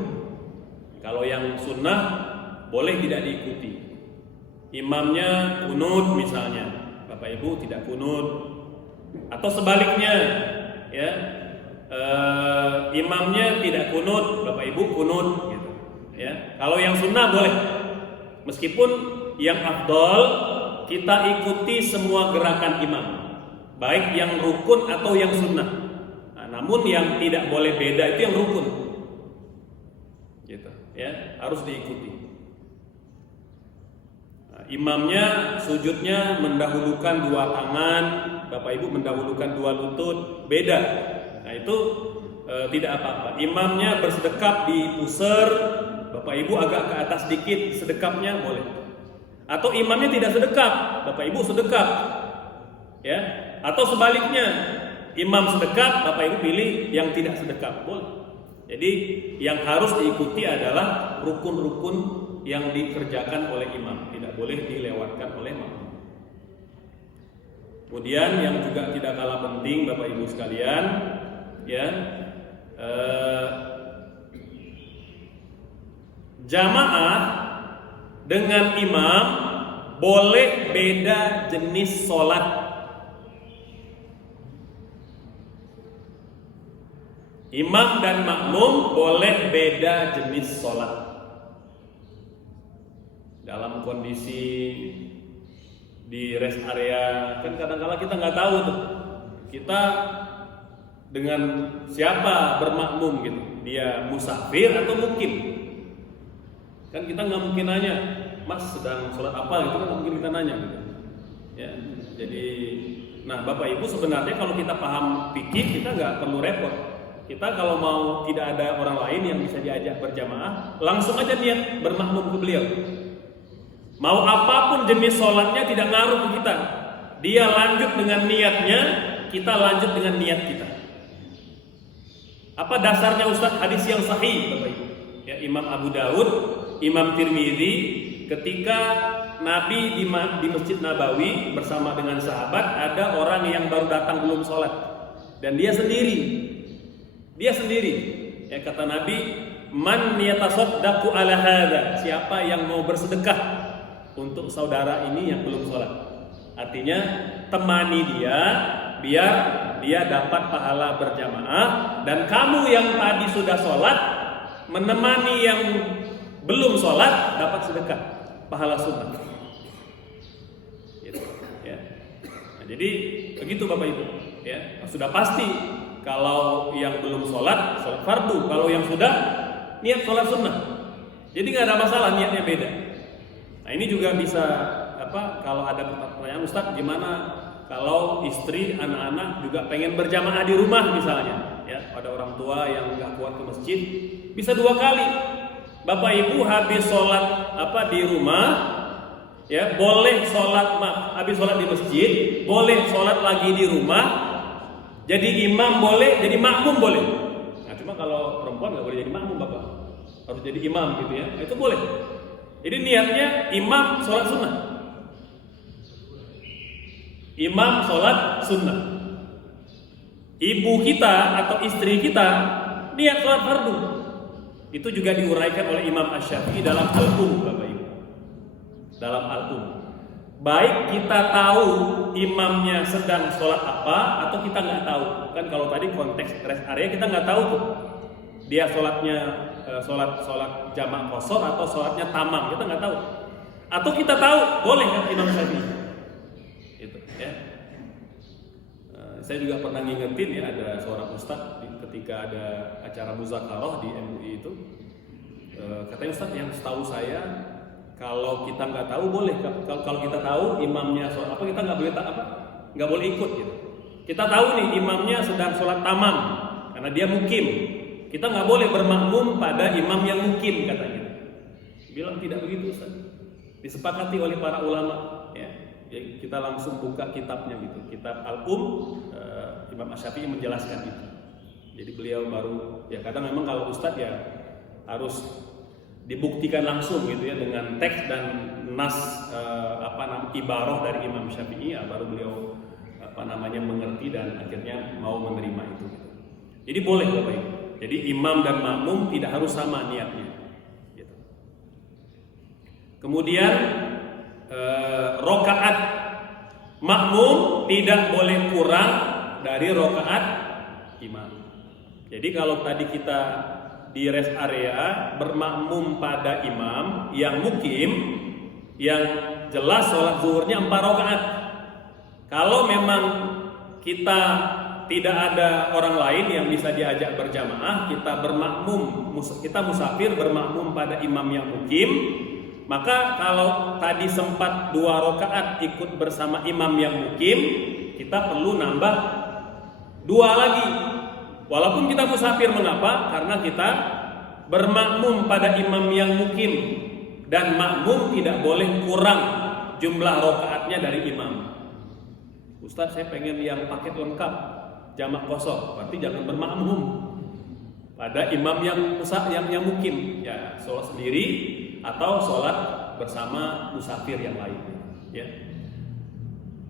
Kalau yang sunnah boleh tidak diikuti. Imamnya kunut misalnya, Bapak Ibu tidak kunut. Atau sebaliknya, ya, imamnya tidak kunut, Bapak Ibu kunut. Gitu, ya. Kalau yang sunnah boleh. Meskipun yang afdol kita ikuti semua gerakan imam, baik yang rukun atau yang sunnah. Nah, namun yang tidak boleh beda itu yang rukun, gitu, ya, harus diikuti. Nah, imamnya sujudnya mendahulukan 2 tangan, Bapak Ibu mendahulukan 2 lutut, beda. Nah itu tidak apa-apa. Imamnya bersedekap di pusar, Bapak Ibu agak ke atas dikit sedekapnya boleh. Atau imamnya tidak sedekap, Bapak Ibu sedekap, ya. Atau sebaliknya, imam sedekap, Bapak Ibu pilih yang tidak sedekap, boleh. Jadi yang harus diikuti adalah rukun-rukun yang dikerjakan oleh imam, tidak boleh dilewatkan oleh makmum. Kemudian yang juga tidak kalah penting Bapak Ibu sekalian, ya, jamaah dengan imam boleh beda jenis sholat. Imam dan makmum boleh beda jenis sholat. Dalam kondisi di rest area, kan kadang-kala kita nggak tahu tuh, kita dengan siapa bermakmum gitu, dia musafir atau mukim. Kan kita nggak mungkin nanya, Mas sedang sholat apa gitu, kan nggak mungkin kita nanya gitu. Ya, jadi, nah Bapak Ibu sebenarnya kalau kita paham fikih kita nggak perlu repot. Kita kalau mau tidak ada orang lain yang bisa diajak berjamaah, langsung aja niat bermakmum ke beliau. Mau apapun jenis sholatnya tidak ngaruh ke kita. Dia lanjut dengan niatnya, kita lanjut dengan niat kita. Apa dasarnya Ustaz? Hadis yang sahih Bapak Ibu. Ya, Imam Abu Daud, Imam Tirmidzi ketika Nabi di Masjid Nabawi bersama dengan sahabat, ada orang yang baru datang belum sholat dan dia sendiri. Ya, kata Nabi, man yatasaddaqu ala hadza, siapa yang mau bersedekah untuk saudara ini yang belum sholat. Artinya temani dia biar dia dapat pahala berjamaah, dan kamu yang tadi sudah sholat menemani yang belum sholat dapat sedekah pahala sunnah. Gitu, ya. Nah, jadi begitu Bapak Ibu, ya. Sudah pasti kalau yang belum sholat fardu, kalau yang sudah niat sholat sunnah. Jadi nggak ada masalah, niatnya beda. Nah ini juga bisa kalau ada pertanyaan, Ustadz gimana kalau istri, anak-anak juga pengen berjamaah di rumah misalnya, ya, ada orang tua yang nggak kuat ke masjid, bisa 2 kali. Bapak Ibu habis sholat di rumah, ya boleh sholat habis sholat di masjid, boleh sholat lagi di rumah. Jadi imam boleh, jadi makmum boleh. Nah cuma kalau perempuan nggak boleh jadi makmum Bapak, harus jadi imam gitu ya. Nah, itu boleh. Jadi niatnya imam sholat sunnah. Imam sholat sunnah. Ibu kita atau istri kita niat sholat fardu. Itu juga diuraikan oleh Imam Asy-Syafi'i dalam Al-Um, Bapak Ibu. Dalam Al-Um. Baik kita tahu imamnya sedang sholat apa atau kita nggak tahu. Kan kalau tadi konteks rest area kita nggak tahu tuh. Dia sholatnya sholat jamak qashar atau sholatnya tamam, kita nggak tahu. Atau kita tahu, boleh kan Imam Syafi'i. Itu ya. Saya juga pernah ngingetin ya, ada seorang ustadz ketika ada acara muzakarah di MUI itu, katanya ustadz, yang setahu saya kalau kita nggak tahu boleh, kalau kita tahu imamnya sholat apa, kita nggak boleh ikut gitu. Kita tahu nih imamnya sedang sholat tamam karena dia mukim, kita nggak boleh bermakmum pada imam yang mukim, katanya. Bilang tidak begitu Ustaz. Disepakati oleh para ulama, ya. Kita langsung buka kitabnya gitu, kitab Al-Um, Imam Asy-Syafi'i menjelaskan itu. Jadi beliau baru, ya kadang memang kalau Ustadz ya harus dibuktikan langsung gitu ya dengan teks dan nas ibarah dari Imam Syafi'i, ya baru beliau mengerti dan akhirnya mau menerima itu. Jadi boleh Bapak Ibu. Jadi imam dan makmum tidak harus sama niatnya. Gitu. Kemudian rokaat makmum tidak boleh kurang dari rokaat imam. Jadi kalau tadi kita di rest area bermakmum pada imam yang mukim, yang jelas sholat zuhurnya 4 rakaat. Kalau memang kita tidak ada orang lain yang bisa diajak berjamaah, kita musafir bermakmum pada imam yang mukim, maka kalau tadi sempat 2 rakaat ikut bersama imam yang mukim, kita perlu nambah 2 lagi. Walaupun kita musafir, mengapa? Karena kita bermakmum pada imam yang mukim, dan makmum tidak boleh kurang jumlah rakaatnya dari imam. Ustaz, saya pengen yang paket lengkap jamak qashar, berarti jangan bermakmum pada imam yang mukim, ya sholat sendiri atau sholat bersama musafir yang lain, ya.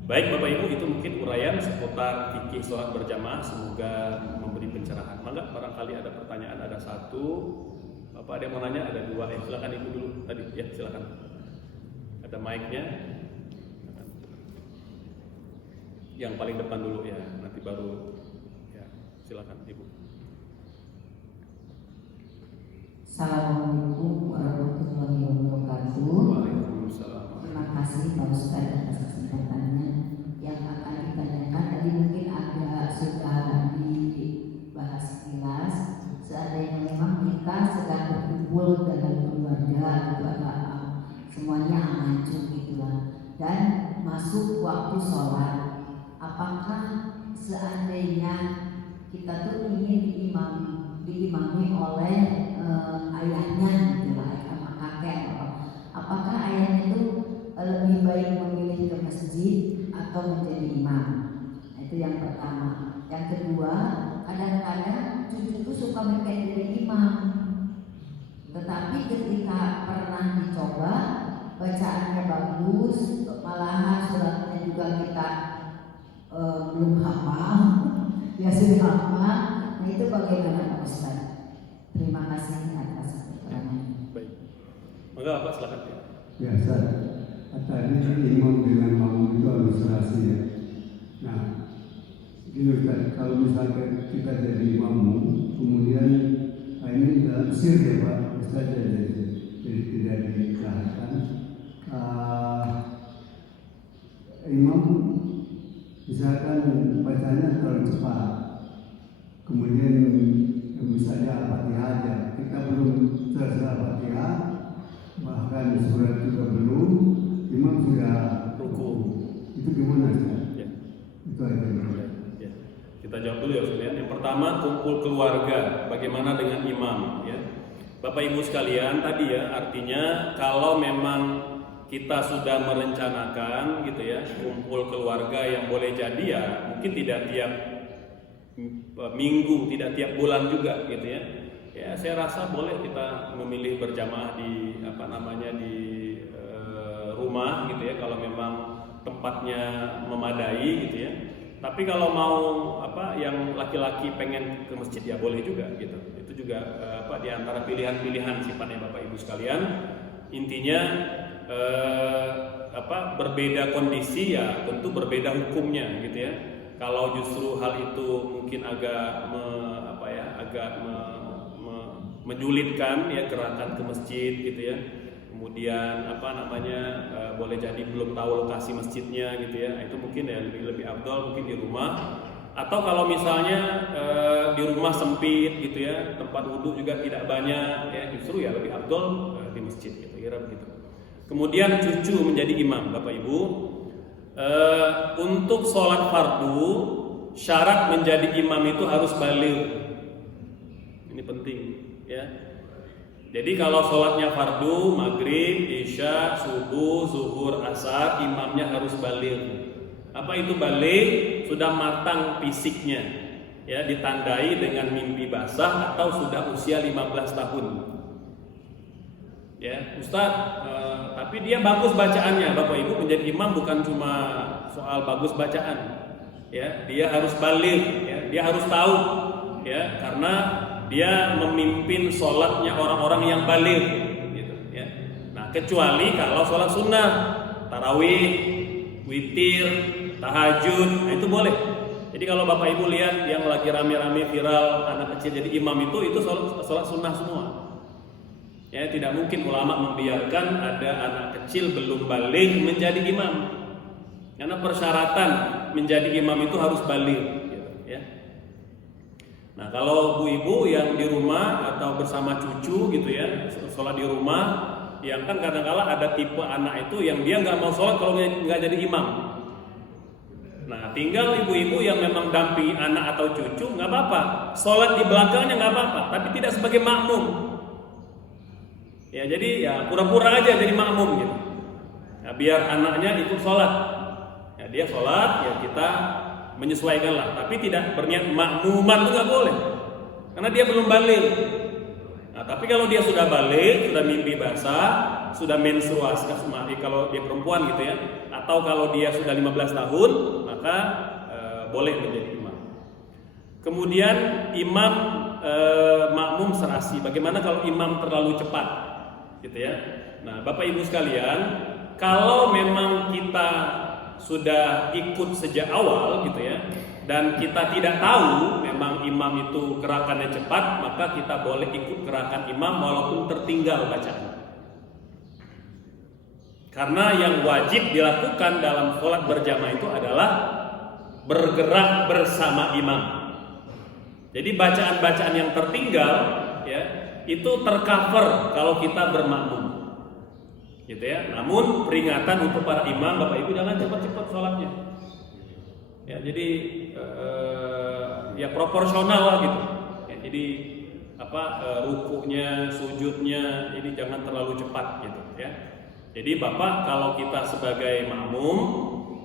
Baik Bapak Ibu, itu mungkin uraian seputar fikih sholat berjamaah, semoga memberi pencerahan. Mangga barangkali ada pertanyaan, ada 1, Bapak ada yang mau nanya, ada 2, silakan Ibu dulu tadi, ya silakan. Ada mic-nya. Yang paling depan dulu ya, nanti baru ya, silakan Ibu. Assalamualaikum warahmatullahi wabarakatuh. Waalaikumsalam. Terima kasih Pak Ustaz atas kesempatannya. Yang akan ditanyakan tadi mungkin sudah dibahas jelas. Seandainya memang kita sedang berkumpul dengan keluarga, semuanya aman gitulah, dan masuk waktu sholat, apakah seandainya kita tuh ingin diimami oleh ayahnya gitu lah, sama kakek, apakah ayahnya itu lebih baik memilih ke masjid atau menjadi imam? Nah, itu yang pertama. Yang kedua, kadang-kadang cucu itu suka menjadi imam, tetapi ketika pernah dicoba bacaannya bagus, malahan suratnya juga kita belum hafal, ya sudah hafal. Nah itu bagaimana Pak Ustaz? Terima kasih atas keterangannya. Baik. Maka Pak silakan. Biasa. Tadi imam dengan makmum itu harus serasi ya. Nah, gini Ustaz, kalau misalkan kita jadi makmum, kemudian ini dalam sir ya Pak Ustaz, jadi tidak dikatakan imam misalkan bacanya terlalu cepat, kemudian misalnya Al-Fatihah aja, kita belum selesai Al-Fatihah, bahkan surat juga belum, imam sudah Ruku. Itu gimana Ustaz? Ya. Itu aja. Ya. Kita jawab dulu ya Ustaz. Yang pertama, kumpul keluarga. Bagaimana dengan imam? Ya. Bapak Ibu sekalian, tadi ya artinya kalau memang kita sudah merencanakan gitu ya, kumpul keluarga yang boleh jadi ya mungkin tidak tiap minggu, tidak tiap bulan juga gitu ya. Ya saya rasa boleh kita memilih berjamaah di rumah gitu ya kalau memang tempatnya memadai gitu ya. Tapi kalau mau yang laki-laki pengen ke masjid ya boleh juga gitu. Itu juga di antara pilihan-pilihan sifatnya Bapak Ibu sekalian. Intinya berbeda kondisi ya tentu berbeda hukumnya gitu ya. Kalau justru hal itu mungkin agak menyulitkan ya gerakan ke masjid gitu ya. Kemudian boleh jadi belum tahu lokasi masjidnya gitu ya. Itu mungkin ya lebih afdal mungkin di rumah. Atau kalau misalnya di rumah sempit gitu ya, tempat wudhu juga tidak banyak ya, justru ya lebih afdal di masjid gitu kira begitu. Kemudian cucu menjadi imam Bapak Ibu. Untuk sholat fardu syarat menjadi imam itu harus baligh. Ini penting ya. Jadi kalau sholatnya fardu, maghrib, isya, subuh, zuhur, asar, imamnya harus baligh. Apa itu baligh? Sudah matang fisiknya, ya ditandai dengan mimpi basah atau sudah usia 15 tahun. Ya, Ustadz, tapi dia bagus bacaannya, Bapak Ibu menjadi imam bukan cuma soal bagus bacaan, ya dia harus baligh, ya dia harus tahu, ya karena dia memimpin sholatnya orang-orang yang baligh, gitu, ya. Nah kecuali kalau sholat sunnah, tarawih, witir, tahajud, nah itu boleh. Jadi kalau Bapak Ibu lihat yang lagi rame-rame viral anak kecil jadi imam itu sholat sunnah semua. Ya, tidak mungkin ulama membiarkan ada anak kecil belum baligh menjadi imam. Karena persyaratan menjadi imam itu harus baligh, gitu, ya. Nah, kalau bu ibu yang di rumah atau bersama cucu gitu ya, sholat di rumah, yang kan kadang-kala ada tipe anak itu yang dia nggak mau sholat kalau nggak jadi imam. Nah, tinggal ibu-ibu yang memang dampingi anak atau cucu nggak apa-apa, sholat di belakangnya nggak apa-apa, tapi tidak sebagai makmum. Ya jadi ya pura-pura aja jadi makmum gitu. Ya, biar anaknya ikut sholat. Ya dia sholat ya kita menyesuaikan lah. Tapi tidak berniat makmuman itu nggak boleh. Karena dia belum baligh. Nah tapi kalau dia sudah baligh, sudah mimpi basah, sudah menstruasi kalau dia perempuan gitu ya. Atau kalau dia sudah 15 tahun maka boleh menjadi imam. Kemudian imam makmum serasi. Bagaimana kalau imam terlalu cepat? Gitu ya. Nah, Bapak Ibu sekalian, kalau memang kita sudah ikut sejak awal gitu ya, dan kita tidak tahu memang imam itu gerakannya cepat, maka kita boleh ikut gerakan imam walaupun tertinggal bacaan. Karena yang wajib dilakukan dalam sholat berjamaah itu adalah bergerak bersama imam. Jadi bacaan-bacaan yang tertinggal ya itu tercover kalau kita bermakmum, gitu ya. Namun peringatan untuk para imam, Bapak Ibu jangan cepat-cepat sholatnya. Ya, jadi ya proporsional lah gitu. Ya, jadi rukuknya, sujudnya ini jangan terlalu cepat gitu ya. Jadi Bapak kalau kita sebagai makmum,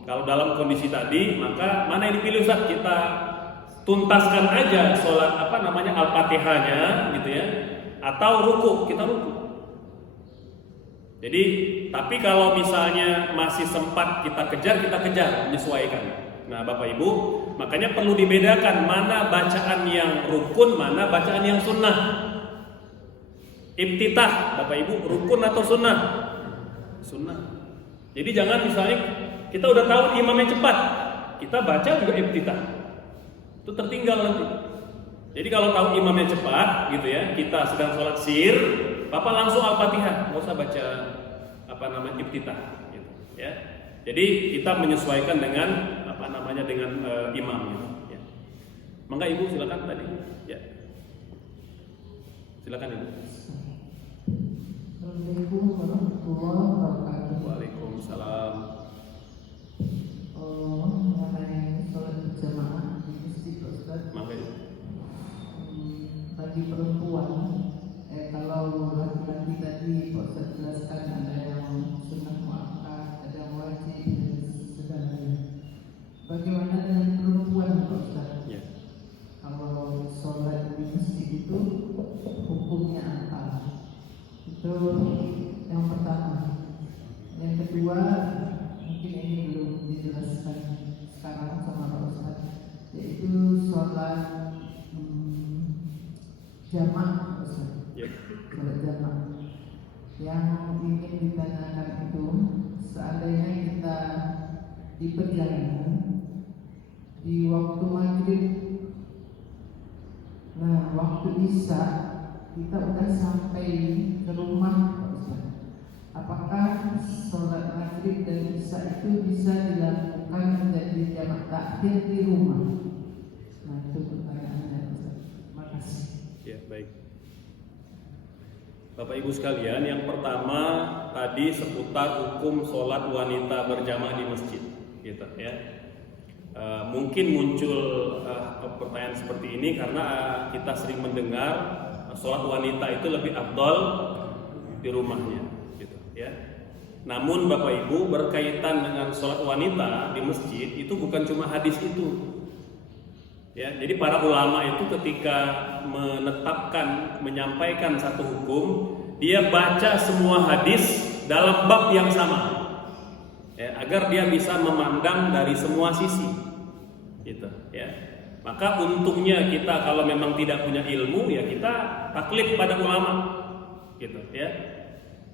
kalau dalam kondisi tadi, maka mana yang dipilih Ustaz? Kita tuntaskan aja sholat Al-Fatihahnya gitu ya. Atau ruku, kita ruku. Jadi, tapi kalau misalnya masih sempat kita kejar, menyesuaikan. Nah, Bapak Ibu, makanya perlu dibedakan mana bacaan yang rukun, mana bacaan yang sunnah. Ibtitah, Bapak Ibu, rukun atau sunnah? Sunnah. Jadi jangan misalnya kita udah tahu imamnya cepat, kita baca juga ibtitah, itu tertinggal nanti. Jadi kalau tahu imamnya cepat, gitu ya, kita sedang sholat sir, Bapak langsung Al-Fatihah, nggak usah baca ibtitah, gitu, ya. Jadi kita menyesuaikan dengan dengan imam, gitu, ya. Mangga Ibu silakan tadi, ya. Silakan Ibu. Assalamualaikum warahmatullahi wabarakatuh. Waalaikumsalam. Mengenai sholat berjamaah di masjid, Ustaz. Mangga Ibu. Bagi perempuan, kalau laki-laki tadi Ustaz jelaskan ada yang sunnah muakkad, ada yang wajib dan sebagainya. Bagaimana dengan perempuan, Ustaz? Ya. Kalau sholat di masjid itu hukumnya apa? Itu yang pertama. Yang kedua, mungkin ini belum dijelaskan sekarang sama Pak Ustaz, yaitu sholat jamaah, Ustaz. Sholat jamaah. Yang ingin ditanyakan itu, seandainya kita di perjalanan di waktu maghrib, nah waktu isya kita udah sampai ke rumah, Pak Ustaz. Apakah sholat maghrib dan isya itu bisa dilakukan menjadi jamak takhir di rumah? Nah itu pertanyaannya, Ustaz. Terima kasih. Ya, baik. Bapak Ibu sekalian, yang pertama tadi seputar hukum sholat wanita berjamaah di masjid, gitu ya. Mungkin muncul pertanyaan seperti ini karena kita sering mendengar sholat wanita itu lebih afdal di rumahnya, gitu ya. Namun Bapak Ibu, berkaitan dengan sholat wanita di masjid itu bukan cuma hadis itu, ya. Jadi para ulama itu ketika menyampaikan satu hukum, dia baca semua hadis dalam bab yang sama, ya, agar dia bisa memandang dari semua sisi, gitu ya. Maka untungnya kita kalau memang tidak punya ilmu, ya kita taklid pada ulama, gitu ya.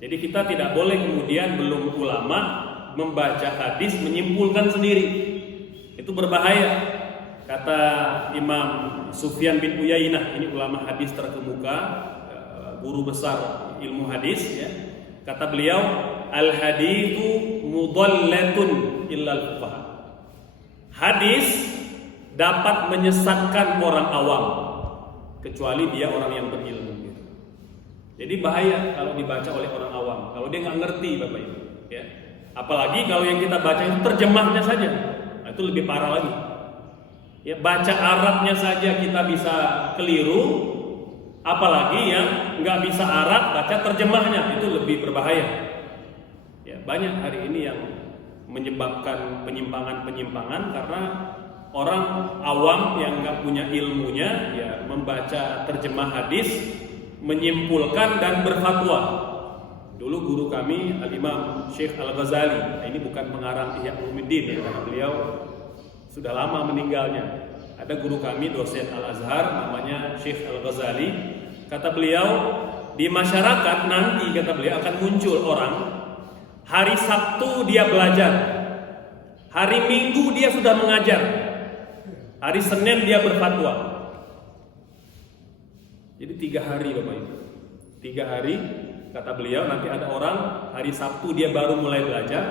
Jadi kita tidak boleh kemudian belum ulama membaca hadis menyimpulkan sendiri, itu berbahaya. Kata Imam Sufyan bin Uyainah, ini ulama hadis terkemuka, guru besar ilmu hadis, ya. Kata beliau, al-haditsu mudallatun illal fuqaha. Hadis dapat menyesatkan orang awam kecuali dia orang yang berilmu, gitu. Jadi bahaya kalau dibaca oleh orang awam, kalau dia nggak ngerti, Bapak Ibu, ya. Apalagi kalau yang kita baca itu terjemahnya saja, nah, itu lebih parah lagi. Ya, baca Arabnya saja kita bisa keliru, apalagi yang nggak bisa Arab baca terjemahnya, itu lebih berbahaya. Ya, banyak hari ini yang menyebabkan penyimpangan karena orang awam yang nggak punya ilmunya, ya membaca terjemah hadis, menyimpulkan dan berfatwa. Dulu guru kami Al-Imam Syekh Al-Ghazali, ini bukan pengarang Ihya Ulumuddin, ya, karena beliau sudah lama meninggalnya. Ada guru kami dosen Al-Azhar namanya Syekh Al-Ghazali. Kata beliau, di masyarakat nanti, kata beliau, akan muncul orang hari Sabtu dia belajar, hari Minggu dia sudah mengajar, hari Senin dia berfatwa. Jadi 3 hari, Bapak Ibu, 3 hari kata beliau, nanti ada orang hari Sabtu dia baru mulai belajar,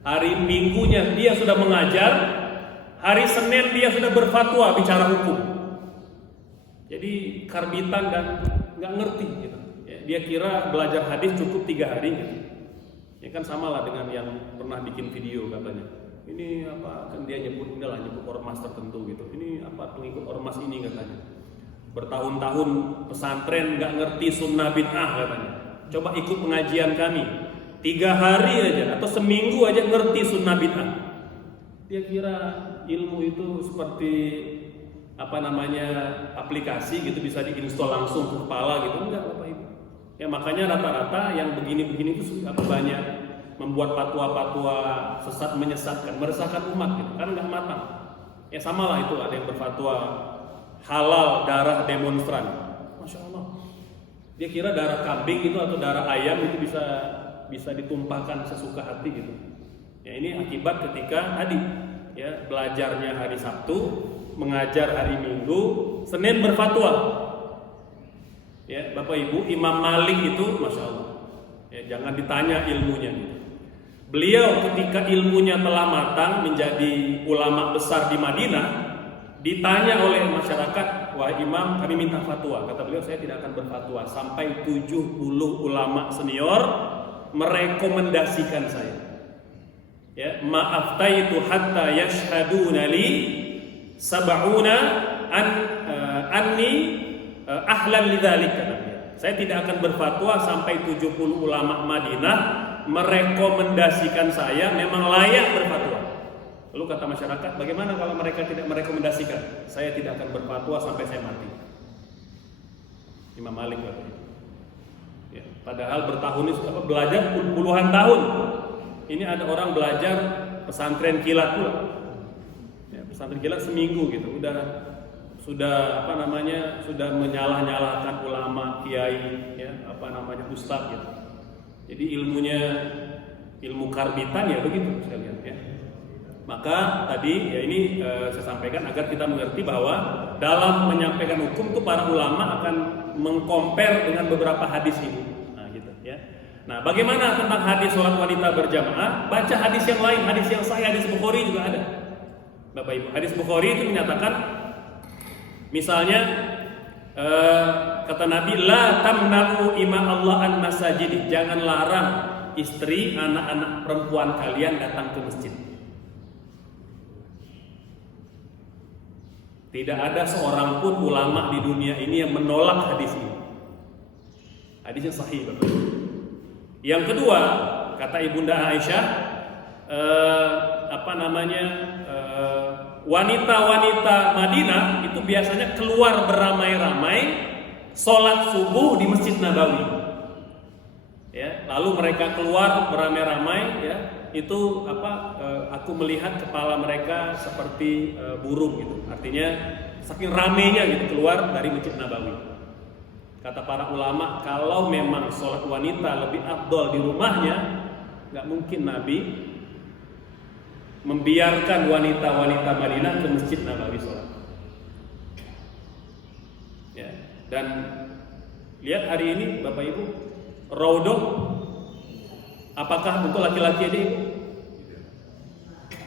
hari Minggunya dia sudah mengajar, hari Senin dia sudah berfatwa bicara hukum. Jadi karbitan dan nggak ngerti, gitu. Ya, dia kira belajar hadis cukup 3 hari, gitu. Ya kan samalah dengan yang pernah bikin video katanya. Ini apa? Kan dia nyebut ormas tertentu, gitu. Ini apa? Pengikut ormas ini katanya. Bertahun-tahun pesantren nggak ngerti sunnah bid'ah katanya. Coba ikut pengajian kami, 3 hari aja atau seminggu aja ngerti sunnah bid'ah. Dia kira ilmu itu seperti aplikasi gitu, bisa diinstal langsung ke kepala gitu. Enggak, Bapak Ibu. Ya makanya rata-rata yang begini-begini itu banyak membuat fatwa-fatwa sesat menyesatkan, meresahkan umat gitu, karena nggak matang. Ya samalah itu ada yang berfatwa halal darah demonstran, masya Allah. Dia kira darah kambing itu atau darah ayam itu bisa ditumpahkan sesuka hati gitu. Ya ini akibat ketika tadi ya belajarnya hari Sabtu, mengajar hari Minggu, Senin berfatwa. Ya Bapak Ibu, Imam Malik itu masya Allah. Ya jangan ditanya ilmunya. Beliau ketika ilmunya telah matang menjadi ulama besar di Madinah, ditanya oleh masyarakat, wah Imam kami minta fatwa. Kata beliau, saya tidak akan berfatwa sampai 70 ulama senior merekomendasikan saya. Ya, ma'aftaitu hatta yashhaduna li sab'una anni ahlan lidzalik. Saya tidak akan berfatwa sampai 70 ulama Madinah merekomendasikan saya memang layak berfatwa. Lalu kata masyarakat, bagaimana kalau mereka tidak merekomendasikan? Saya tidak akan berfatwa sampai saya mati. Imam Malik ya, padahal bertahun belajar puluhan tahun. Ini ada orang belajar pesantren kilat pula. Ya, pesantren kilat seminggu gitu, sudah sudah menyalah-nyalahkan ulama, kiai, ya, ustadz gitu. Jadi ilmu karbitan ya begitu sekalian ya. Maka tadi ya ini saya sampaikan agar kita mengerti bahwa dalam menyampaikan hukum itu para ulama akan mengcompare dengan beberapa hadis ini. Nah, gitu ya. Nah, bagaimana tentang hadis sholat wanita berjamaah? Baca hadis yang lain, hadis yang sahih, hadis Bukhari juga ada. Bapak Ibu, hadis Bukhari itu menyatakan misalnya kata Nabi, la tamna'u ima Allah an masajid. Jangan larang istri, anak-anak perempuan kalian datang ke masjid. Tidak ada seorang pun ulama di dunia ini yang menolak hadis ini. Hadisnya sahih, Bapak. Yang kedua, kata Ibunda Aisyah, wanita-wanita Madinah itu biasanya keluar beramai-ramai sholat subuh di Masjid Nabawi. Ya, lalu mereka keluar beramai-ramai, ya, itu aku melihat kepala mereka seperti burung gitu. Artinya saking ramenya gitu keluar dari Masjid Nabawi. Kata para ulama, kalau memang sholat wanita lebih afdol di rumahnya, nggak mungkin Nabi membiarkan wanita-wanita Madinah ke Masjid Nabawi sholat. Ya, dan lihat hari ini Bapak Ibu, Raudhah apakah untuk laki-laki aja Ibu?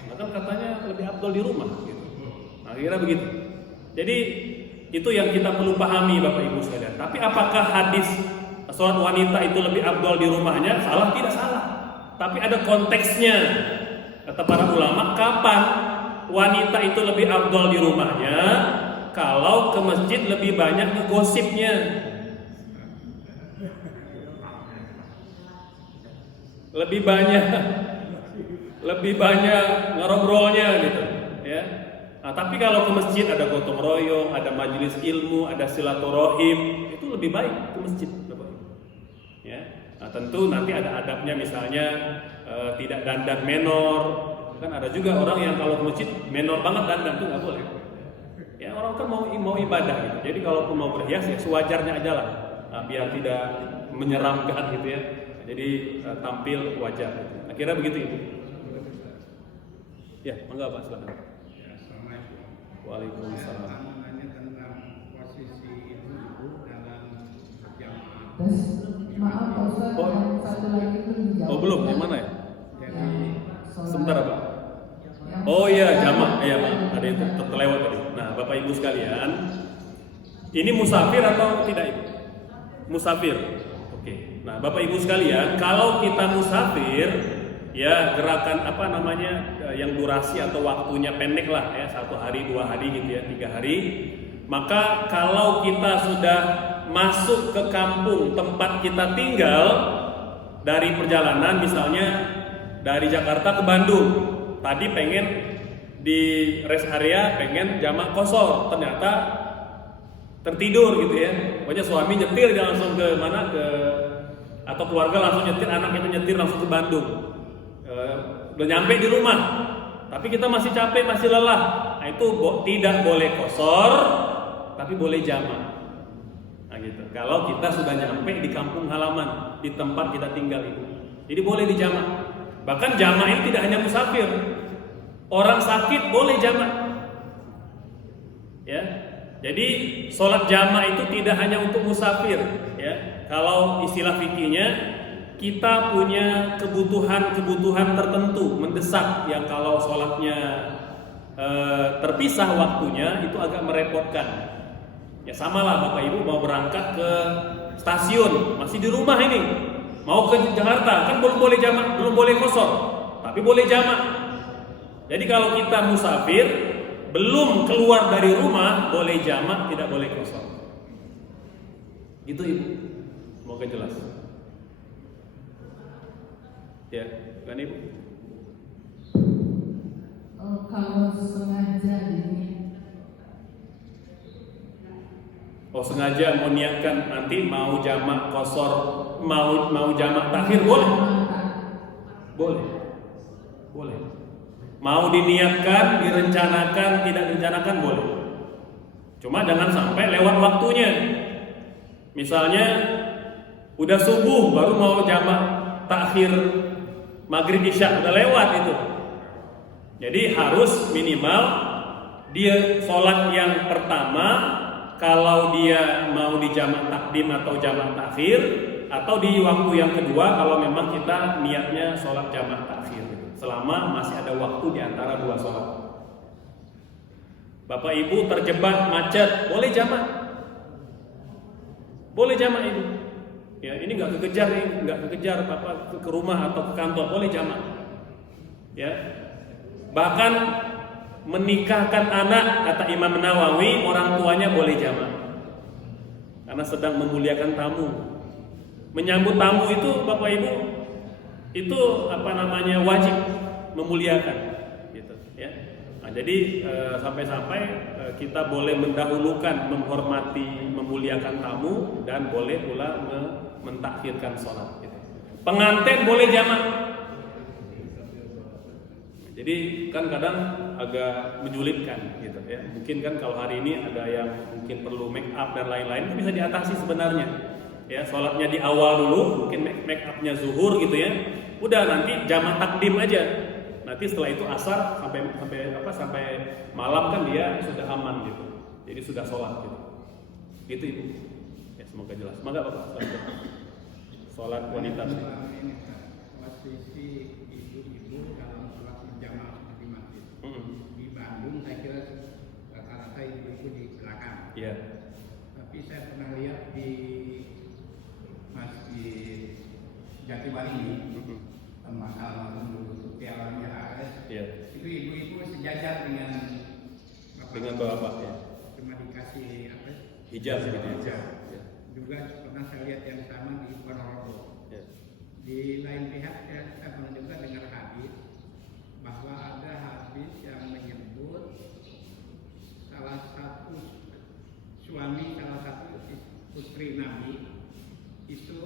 Nah, kan katanya lebih afdol di rumah gitu. Nah, kira begitu. Jadi itu yang kita perlu pahami Bapak Ibu sekalian. Tapi apakah hadis sholat wanita itu lebih afdol di rumahnya? Salah? Tidak salah. Tapi ada konteksnya. Kata para ulama, kapan wanita itu lebih afdol di rumahnya? Kalau ke masjid lebih banyak ngegosipnya. Lebih banyak ngerobrolnya gitu, ya. Nah, tapi kalau ke masjid ada gotong royong, ada majelis ilmu, ada silaturahim, itu lebih baik ke masjid, Bapak. Ya. Nah, tentu nanti ada adabnya, misalnya tidak dandan menor. Kan ada juga orang yang kalau ke masjid menor banget dandan, itu nggak boleh. Ya, orang kan mau ibadah gitu. Jadi kalau mau berhias ya sewajarnya aja lah, biar tidak menyeramkan gitu ya. Jadi tampil wajar. Akhirnya begitu Ibu. Ya, mangga Pak, silakan. Waalaikumsalam. Terus maaf Pak Ustaz, yang satu lagi itu dijawab. Oh belum, yang mana ya? Sholat. Sebentar Pak. Oh iya, jamak. Iya Pak, ada itu terlewat tadi. Nah Bapak Ibu sekalian, ini musafir atau tidak Ibu? Musafir. Oke. Nah Bapak Ibu sekalian, kalau kita musafir, ya gerakan yang durasi atau waktunya pendek lah ya, 1 hari 2 hari gitu ya, 3 hari. Maka kalau kita sudah masuk ke kampung tempat kita tinggal dari perjalanan, misalnya dari Jakarta ke Bandung, tadi pengen di rest area pengen jamak qashar, ternyata tertidur gitu ya. Pokoknya suami nyetir dia langsung ke mana atau keluarga langsung nyetir, anak itu nyetir langsung ke Bandung. Udah nyampe di rumah, tapi kita masih capek, masih lelah. Nah, itu tidak boleh qashar, tapi boleh jamak. Nah, gitu. Kalau kita sudah nyampe di kampung halaman, di tempat kita tinggal itu, jadi boleh dijamak. Bahkan jamak ini tidak hanya musafir, orang sakit boleh jamak. Ya, jadi sholat jamak itu tidak hanya untuk musafir. Ya, kalau istilah fikihnya, kita punya kebutuhan tertentu mendesak yang kalau sholatnya terpisah waktunya itu agak merepotkan. Ya samalah Bapak Ibu mau berangkat ke stasiun, masih di rumah ini, mau ke Jakarta, kan belum boleh jamak, belum boleh qashar, tapi boleh jamak. Jadi kalau kita musafir, belum keluar dari rumah, boleh jamak, tidak boleh qashar. Gitu Ibu, semoga jelas. Ya, kan Ibu? Kalau sengaja ini. Oh, sengaja mau niatkan nanti mau jamak qashar, mau jamak takhir boleh? Boleh. Mau diniatkan, direncanakan, tidak direncanakan boleh. Cuma jangan sampai lewat waktunya. Misalnya udah subuh baru mau jamak takhir maghrib isya, udah lewat itu. Jadi harus minimal dia sholat yang pertama, kalau dia mau di jamak takdim atau jamak takhir, atau di waktu yang kedua kalau memang kita niatnya sholat jamak takhir gitu. Selama masih ada waktu di antara dua sholat. Bapak Ibu terjebak macet, boleh jamak. Boleh jamak Ibu. Ya, ini nggak kekejar Bapak ke rumah atau ke kantor, boleh jamak. Ya. Bahkan menikahkan anak, kata Imam Nawawi, orang tuanya boleh jamak. Karena sedang memuliakan tamu. Menyambut tamu itu Bapak Ibu itu wajib memuliakan gitu ya. Nah, jadi sampai-sampai kita boleh mendahulukan menghormati, memuliakan tamu, dan boleh pula mentakhirkan sholat gitu. Pengantin boleh jamak. Jadi kan kadang agak menyulitkan gitu ya. Mungkin kan kalau hari ini ada yang mungkin perlu make up dan lain-lain, itu bisa diatasi sebenarnya. Ya, sholatnya di awal dulu, mungkin make upnya zuhur gitu ya. Udah nanti jamak takdim aja. Nanti setelah itu asar sampai malam kan dia sudah aman gitu. Jadi sudah sholat gitu. Gitu Ibu. Ya, semoga jelas. Semoga Bapak sholat wanita. Posisi ibu-ibu dalam sholat berjamaah di masjid. Di Bandung saya kira rata-rata ibu-ibu di belakang. Iya. Tapi saya pernah lihat di Masjid Jatiwaringin, tempat almarhum Tiawan Jahares. Iya. Itu ibu-ibu sejajar dengan bapak ya. Cuma dikasih Hijab gitu ya. Ya. Juga pernah saya lihat yang sama di Ponorogo. Ya. Di lain pihak saya pernah juga dengar hadis bahwa ada hadis yang menyebut salah satu suami salah satu putri Nabi itu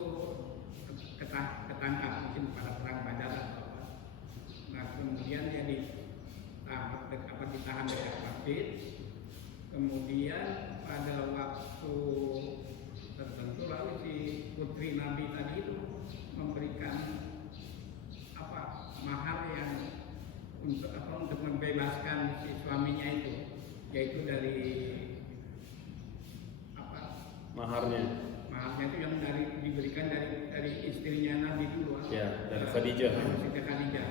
ketangkap mungkin pada perang Badar atau apa. Nah kemudian dia ditahan dekat masjid. Kemudian pada waktu tertentu lalu si putri Nabi tadi itu memberikan mahar yang untuk membebaskan si suaminya itu, yaitu dari Maharnya itu yang diberikan dari istrinya Nabi dulu. ya, dari Khadijah. Siti Khadijah.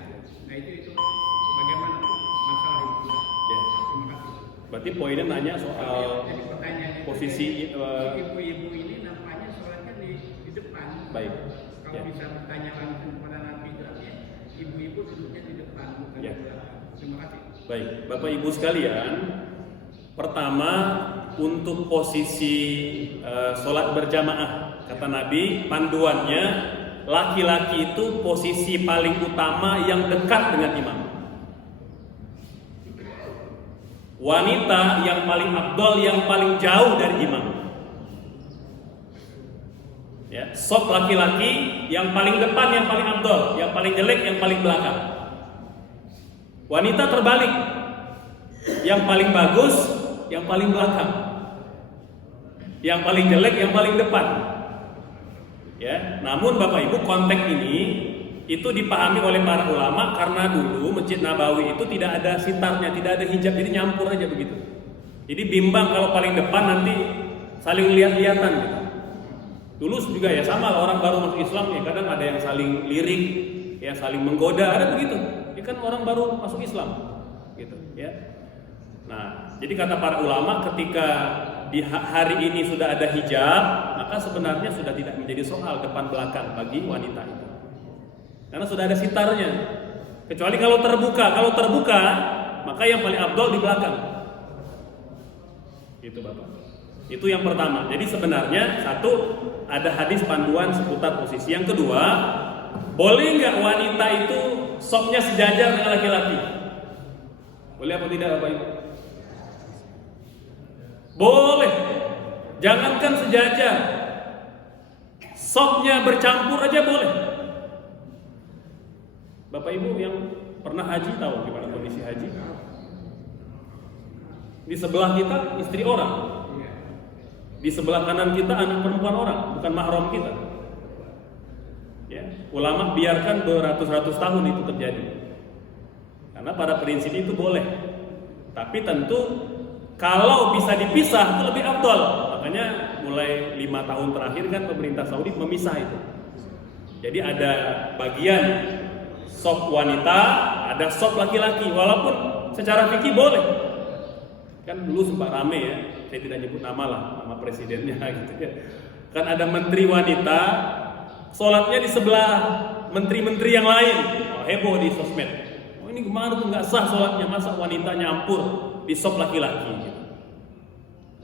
Nah itu bagaimana masalah itu? Ya. Terima kasih. Berarti poinnya nanya soal Jadi pertanyaannya posisi ibu-ibu ini nampaknya sholatnya di depan. Baik. Kalau Ya. bisa bertanya langsung kepada Nabi, berarti ibu-ibu duduknya di depan, bukan Ya. di belakang. Terima kasih. Baik, Bapak Ibu sekalian, pertama untuk posisi sholat berjamaah, kata Nabi, panduannya laki-laki itu posisi paling utama yang dekat dengan imam. Wanita yang paling afdal, yang paling jauh dari imam. Ya, sop laki-laki yang paling depan yang paling afdol, yang paling jelek yang paling belakang. Wanita terbalik, yang paling bagus yang paling belakang, yang paling jelek yang paling depan. Ya, namun Bapak Ibu, konteks ini itu dipahami oleh para ulama karena dulu Masjid Nabawi itu tidak ada sitarnya, tidak ada hijab, jadi nyampur aja begitu. Jadi bimbang kalau paling depan nanti saling lihat-lihatan gitu. Dulu juga ya sama lah, orang baru masuk Islam ya kadang ada yang saling lirik, ya saling menggoda, ada begitu. Ya kan orang baru masuk Islam, gitu ya. Nah, jadi kata para ulama ketika di hari ini sudah ada hijab, maka sebenarnya sudah tidak menjadi soal depan belakang bagi wanita itu, karena sudah ada sitarnya. Kecuali kalau terbuka, maka yang paling afdol di belakang. Itu Bapak. Itu yang pertama. Jadi sebenarnya satu, ada hadis panduan seputar posisi. Yang kedua, boleh nggak wanita itu sopnya sejajar dengan laki-laki? Boleh apa tidak Bapak Ibu? Boleh. Jangankan sejajar, sopnya bercampur aja boleh. Bapak Ibu yang pernah haji tahu gimana kondisi haji? Di sebelah kita istri orang, di sebelah kanan kita anak perempuan orang, bukan mahram kita. Ya, ulama biarkan beratus-ratus tahun itu terjadi, karena pada prinsip itu boleh. Tapi tentu kalau bisa dipisah itu lebih afdal. Makanya mulai 5 tahun terakhir kan pemerintah Saudi memisah itu. Jadi ada bagian sop wanita, ada sop laki-laki. Walaupun secara fikih boleh. Kan dulu sempat rame ya, saya tidak nyebut nama lah, nama presidennya gitu ya. Kan ada menteri wanita, sholatnya di sebelah menteri-menteri yang lain. Oh, heboh di sosmed. Oh ini gimana tuh nggak sah sholatnya, masa wanita nyampur di sop laki-laki gitu.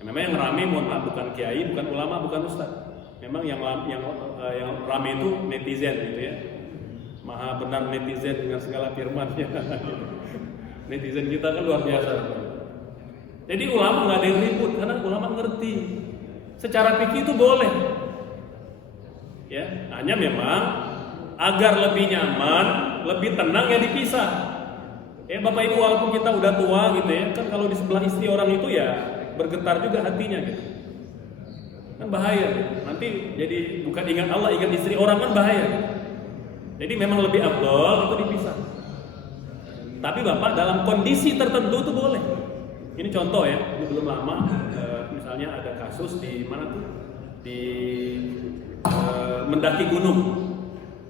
Nah, memang yang rame mohon maaf bukan kiai, bukan ulama, bukan ustaz. Memang yang rame itu netizen gitu ya. Maha benar netizen dengan segala firman-Nya. Netizen kita kan luar biasa. Jadi ulama nggak ada yang ribut karena ulama ngerti secara fikih itu boleh. Ya, hanya memang agar lebih nyaman, lebih tenang ya dipisah. Ya Bapak Ibu, walaupun kita udah tua gitu ya, kan kalau di sebelah istri orang itu ya bergetar juga hatinya gitu. Kan bahaya gitu. Nanti jadi bukan ingat Allah, ingat istri orang, kan bahaya gitu. Jadi memang lebih afdal itu dipisah. Tapi Bapak dalam kondisi tertentu itu boleh. Ini contoh ya, ini belum lama, misalnya ada kasus di mana tuh, di mendaki gunung.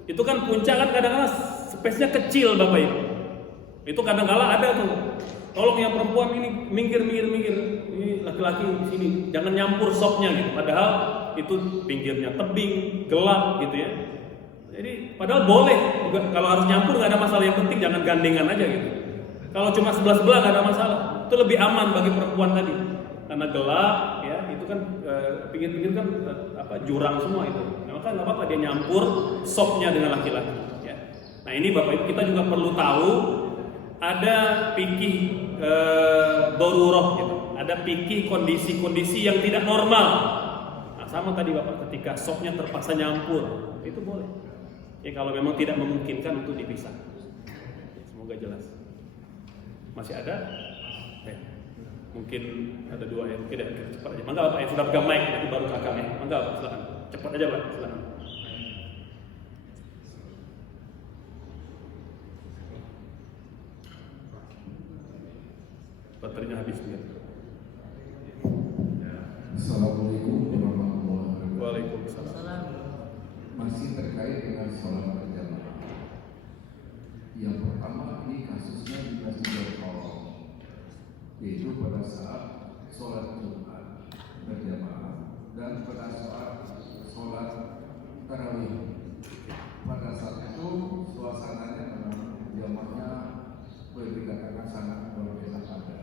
Itu kan puncak kan kadang-kadang space-nya kecil Bapak Ibu. Itu kadang-kadang ada tuh, tolong yang perempuan ini minggir, ini laki-laki di sini, jangan nyampur sopnya gitu. Padahal itu pinggirnya tebing, gelap gitu ya. Jadi padahal boleh, juga kalau harus nyampur nggak ada masalah, yang penting jangan gandengan aja gitu. Kalau cuma sebelah-sebelah nggak ada masalah. Itu lebih aman bagi perempuan tadi karena gelap ya, itu kan pinggir-pinggir kan jurang semua itu. Nah, maka nggak apa-apa dia nyampur sopnya dengan laki-laki ya. Nah ini Bapak Ibu, kita juga perlu tahu ada fikih darurah gitu, ada fikih kondisi-kondisi yang tidak normal. Nah sama tadi Bapak, ketika sopnya terpaksa nyampur itu boleh ya, kalau memang tidak memungkinkan untuk dipisah. Semoga jelas. Masih ada? Mungkin ada 2 ya, mungkin ada cepat aja. Mangga Bapak yang sudah pegang mic, nanti baru kakak ya. Mangga Bapak, silakan. Cepat aja Pak, silakan. Baterainya habis ya. Assalamualaikum warahmatullahi wabarakatuh. Waalaikumsalam. Masih terkait dengan sholat berjamaah. Yang pertama ini kasusnya di Masjidil Haram, yaitu pada saat sholat Jumat berjamaah dan pada saat sholat tarawih. Pada saat itu suasananya memang jamaahnya boleh dikatakan sangat luar biasa padat.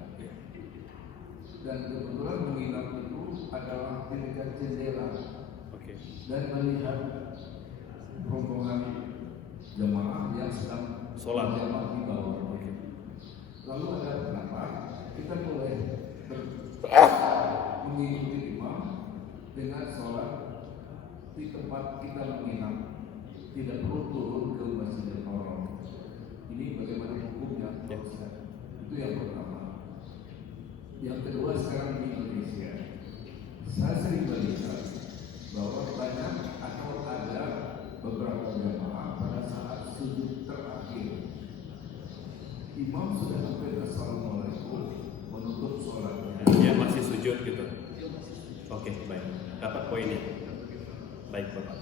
Dan kebetulan menginap itu adalah di dekat jendela dan melihat rombongan jamaah yang sedang sholat jamaah di bawah. Lalu ada pendapat kita boleh mengikuti imam dengan sholat di tempat kita menginap tidak perlu turun ke Masjidil Haram. Ini bagaimana hukumnya? Itu yang pertama. Yang kedua, sekarang di Indonesia, saya sering melihat bahwa banyak atau ada beberapa jamaah pada saat sujud terakhir, imam sudah sampai assalamualaikum menutup sholatnya. Ya masih sujud gitu. Oke, baik. Dapat poinnya. Baik, Bapak.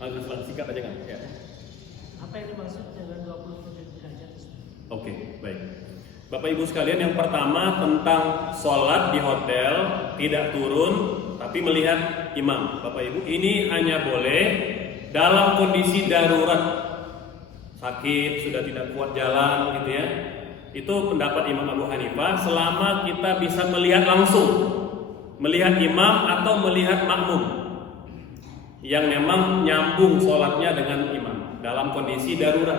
Langsung singkat aja kan? Ya. Apa yang dimaksud dengan 27 derajat? Oke, baik. Bapak Ibu sekalian, yang pertama tentang sholat di hotel tidak turun tapi melihat imam. Bapak Ibu, ini hanya boleh dalam kondisi darurat, sakit, sudah tidak kuat jalan gitu ya. Itu pendapat Imam Abu Hanifah, selama kita bisa melihat langsung, melihat imam atau melihat makmum yang memang nyambung sholatnya dengan imam dalam kondisi darurat.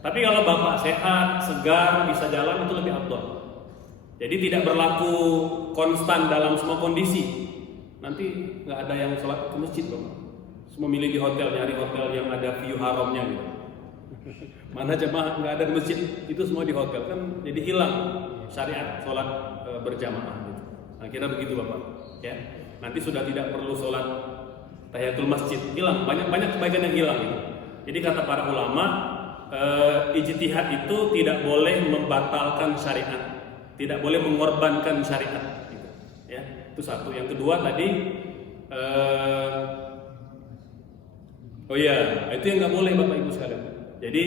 Tapi kalau bapak sehat, segar, bisa jalan, itu lebih afdal. Jadi tidak berlaku konstan dalam semua kondisi. Nanti nggak ada yang sholat ke masjid, bapak. Semua milih di hotel, nyari hotel yang ada view haramnya gitu. Mana jemaah nggak ada di masjid, itu semua di hotel, kan jadi hilang syariat sholat berjamaah gitu. Nah, kira begitu bapak, ya. Nanti sudah tidak perlu sholat tahiyatul masjid, hilang banyak kebaikan yang hilang gitu. Jadi kata para ulama, ijtihad itu tidak boleh membatalkan syariat, tidak boleh mengorbankan syariat gitu. Ya, itu satu. Yang kedua tadi oh iya, itu yang nggak boleh bapak ibu sekalian. Jadi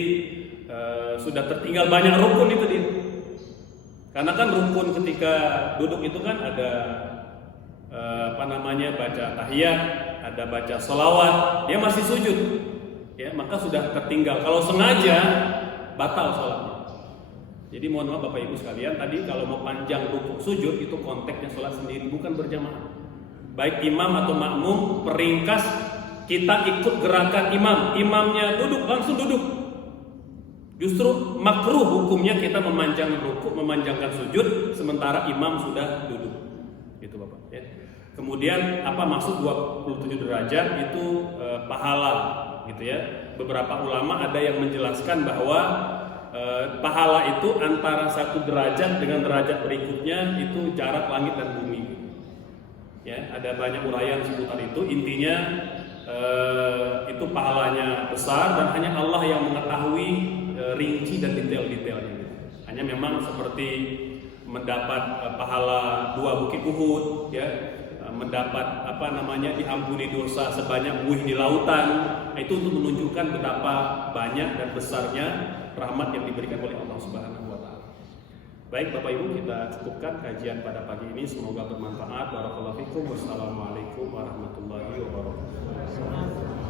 sudah tertinggal banyak rukun itu dia. Karena kan rukun ketika duduk itu kan ada baca tahiyat, ada baca sholawat, dia masih sujud. Ya, maka sudah tertinggal. Kalau sengaja batal sholatnya. Jadi mohon maaf bapak ibu sekalian, tadi kalau mau panjang rukuk sujud itu konteksnya sholat sendiri, bukan berjamaah. Baik imam atau makmum, peringkas kita ikut gerakan imam. Imamnya duduk, langsung duduk. Justru makruh hukumnya kita memanjang rukuk, memanjangkan sujud sementara imam sudah duduk. Gitu bapak. Ya. Kemudian apa maksud 27 derajat itu pahala? Gitu ya. Beberapa ulama ada yang menjelaskan bahwa pahala itu antara satu derajat dengan derajat berikutnya itu jarak langit dan bumi. Ya, ada banyak uraian seputar itu. Intinya itu pahalanya besar dan hanya Allah yang mengetahui rinci dan detail-detailnya. Hanya memang seperti mendapat pahala 2 bukit Uhud, ya. Mendapat diampuni dosa sebanyak buih di lautan. Itu untuk menunjukkan betapa banyak dan besarnya rahmat yang diberikan oleh Allah Subhanahu wa taala. Baik Bapak Ibu, kita cukupkan kajian pada pagi ini, semoga bermanfaat. Barakallahu fikum. Wassalamualaikum warahmatullahi wabarakatuh.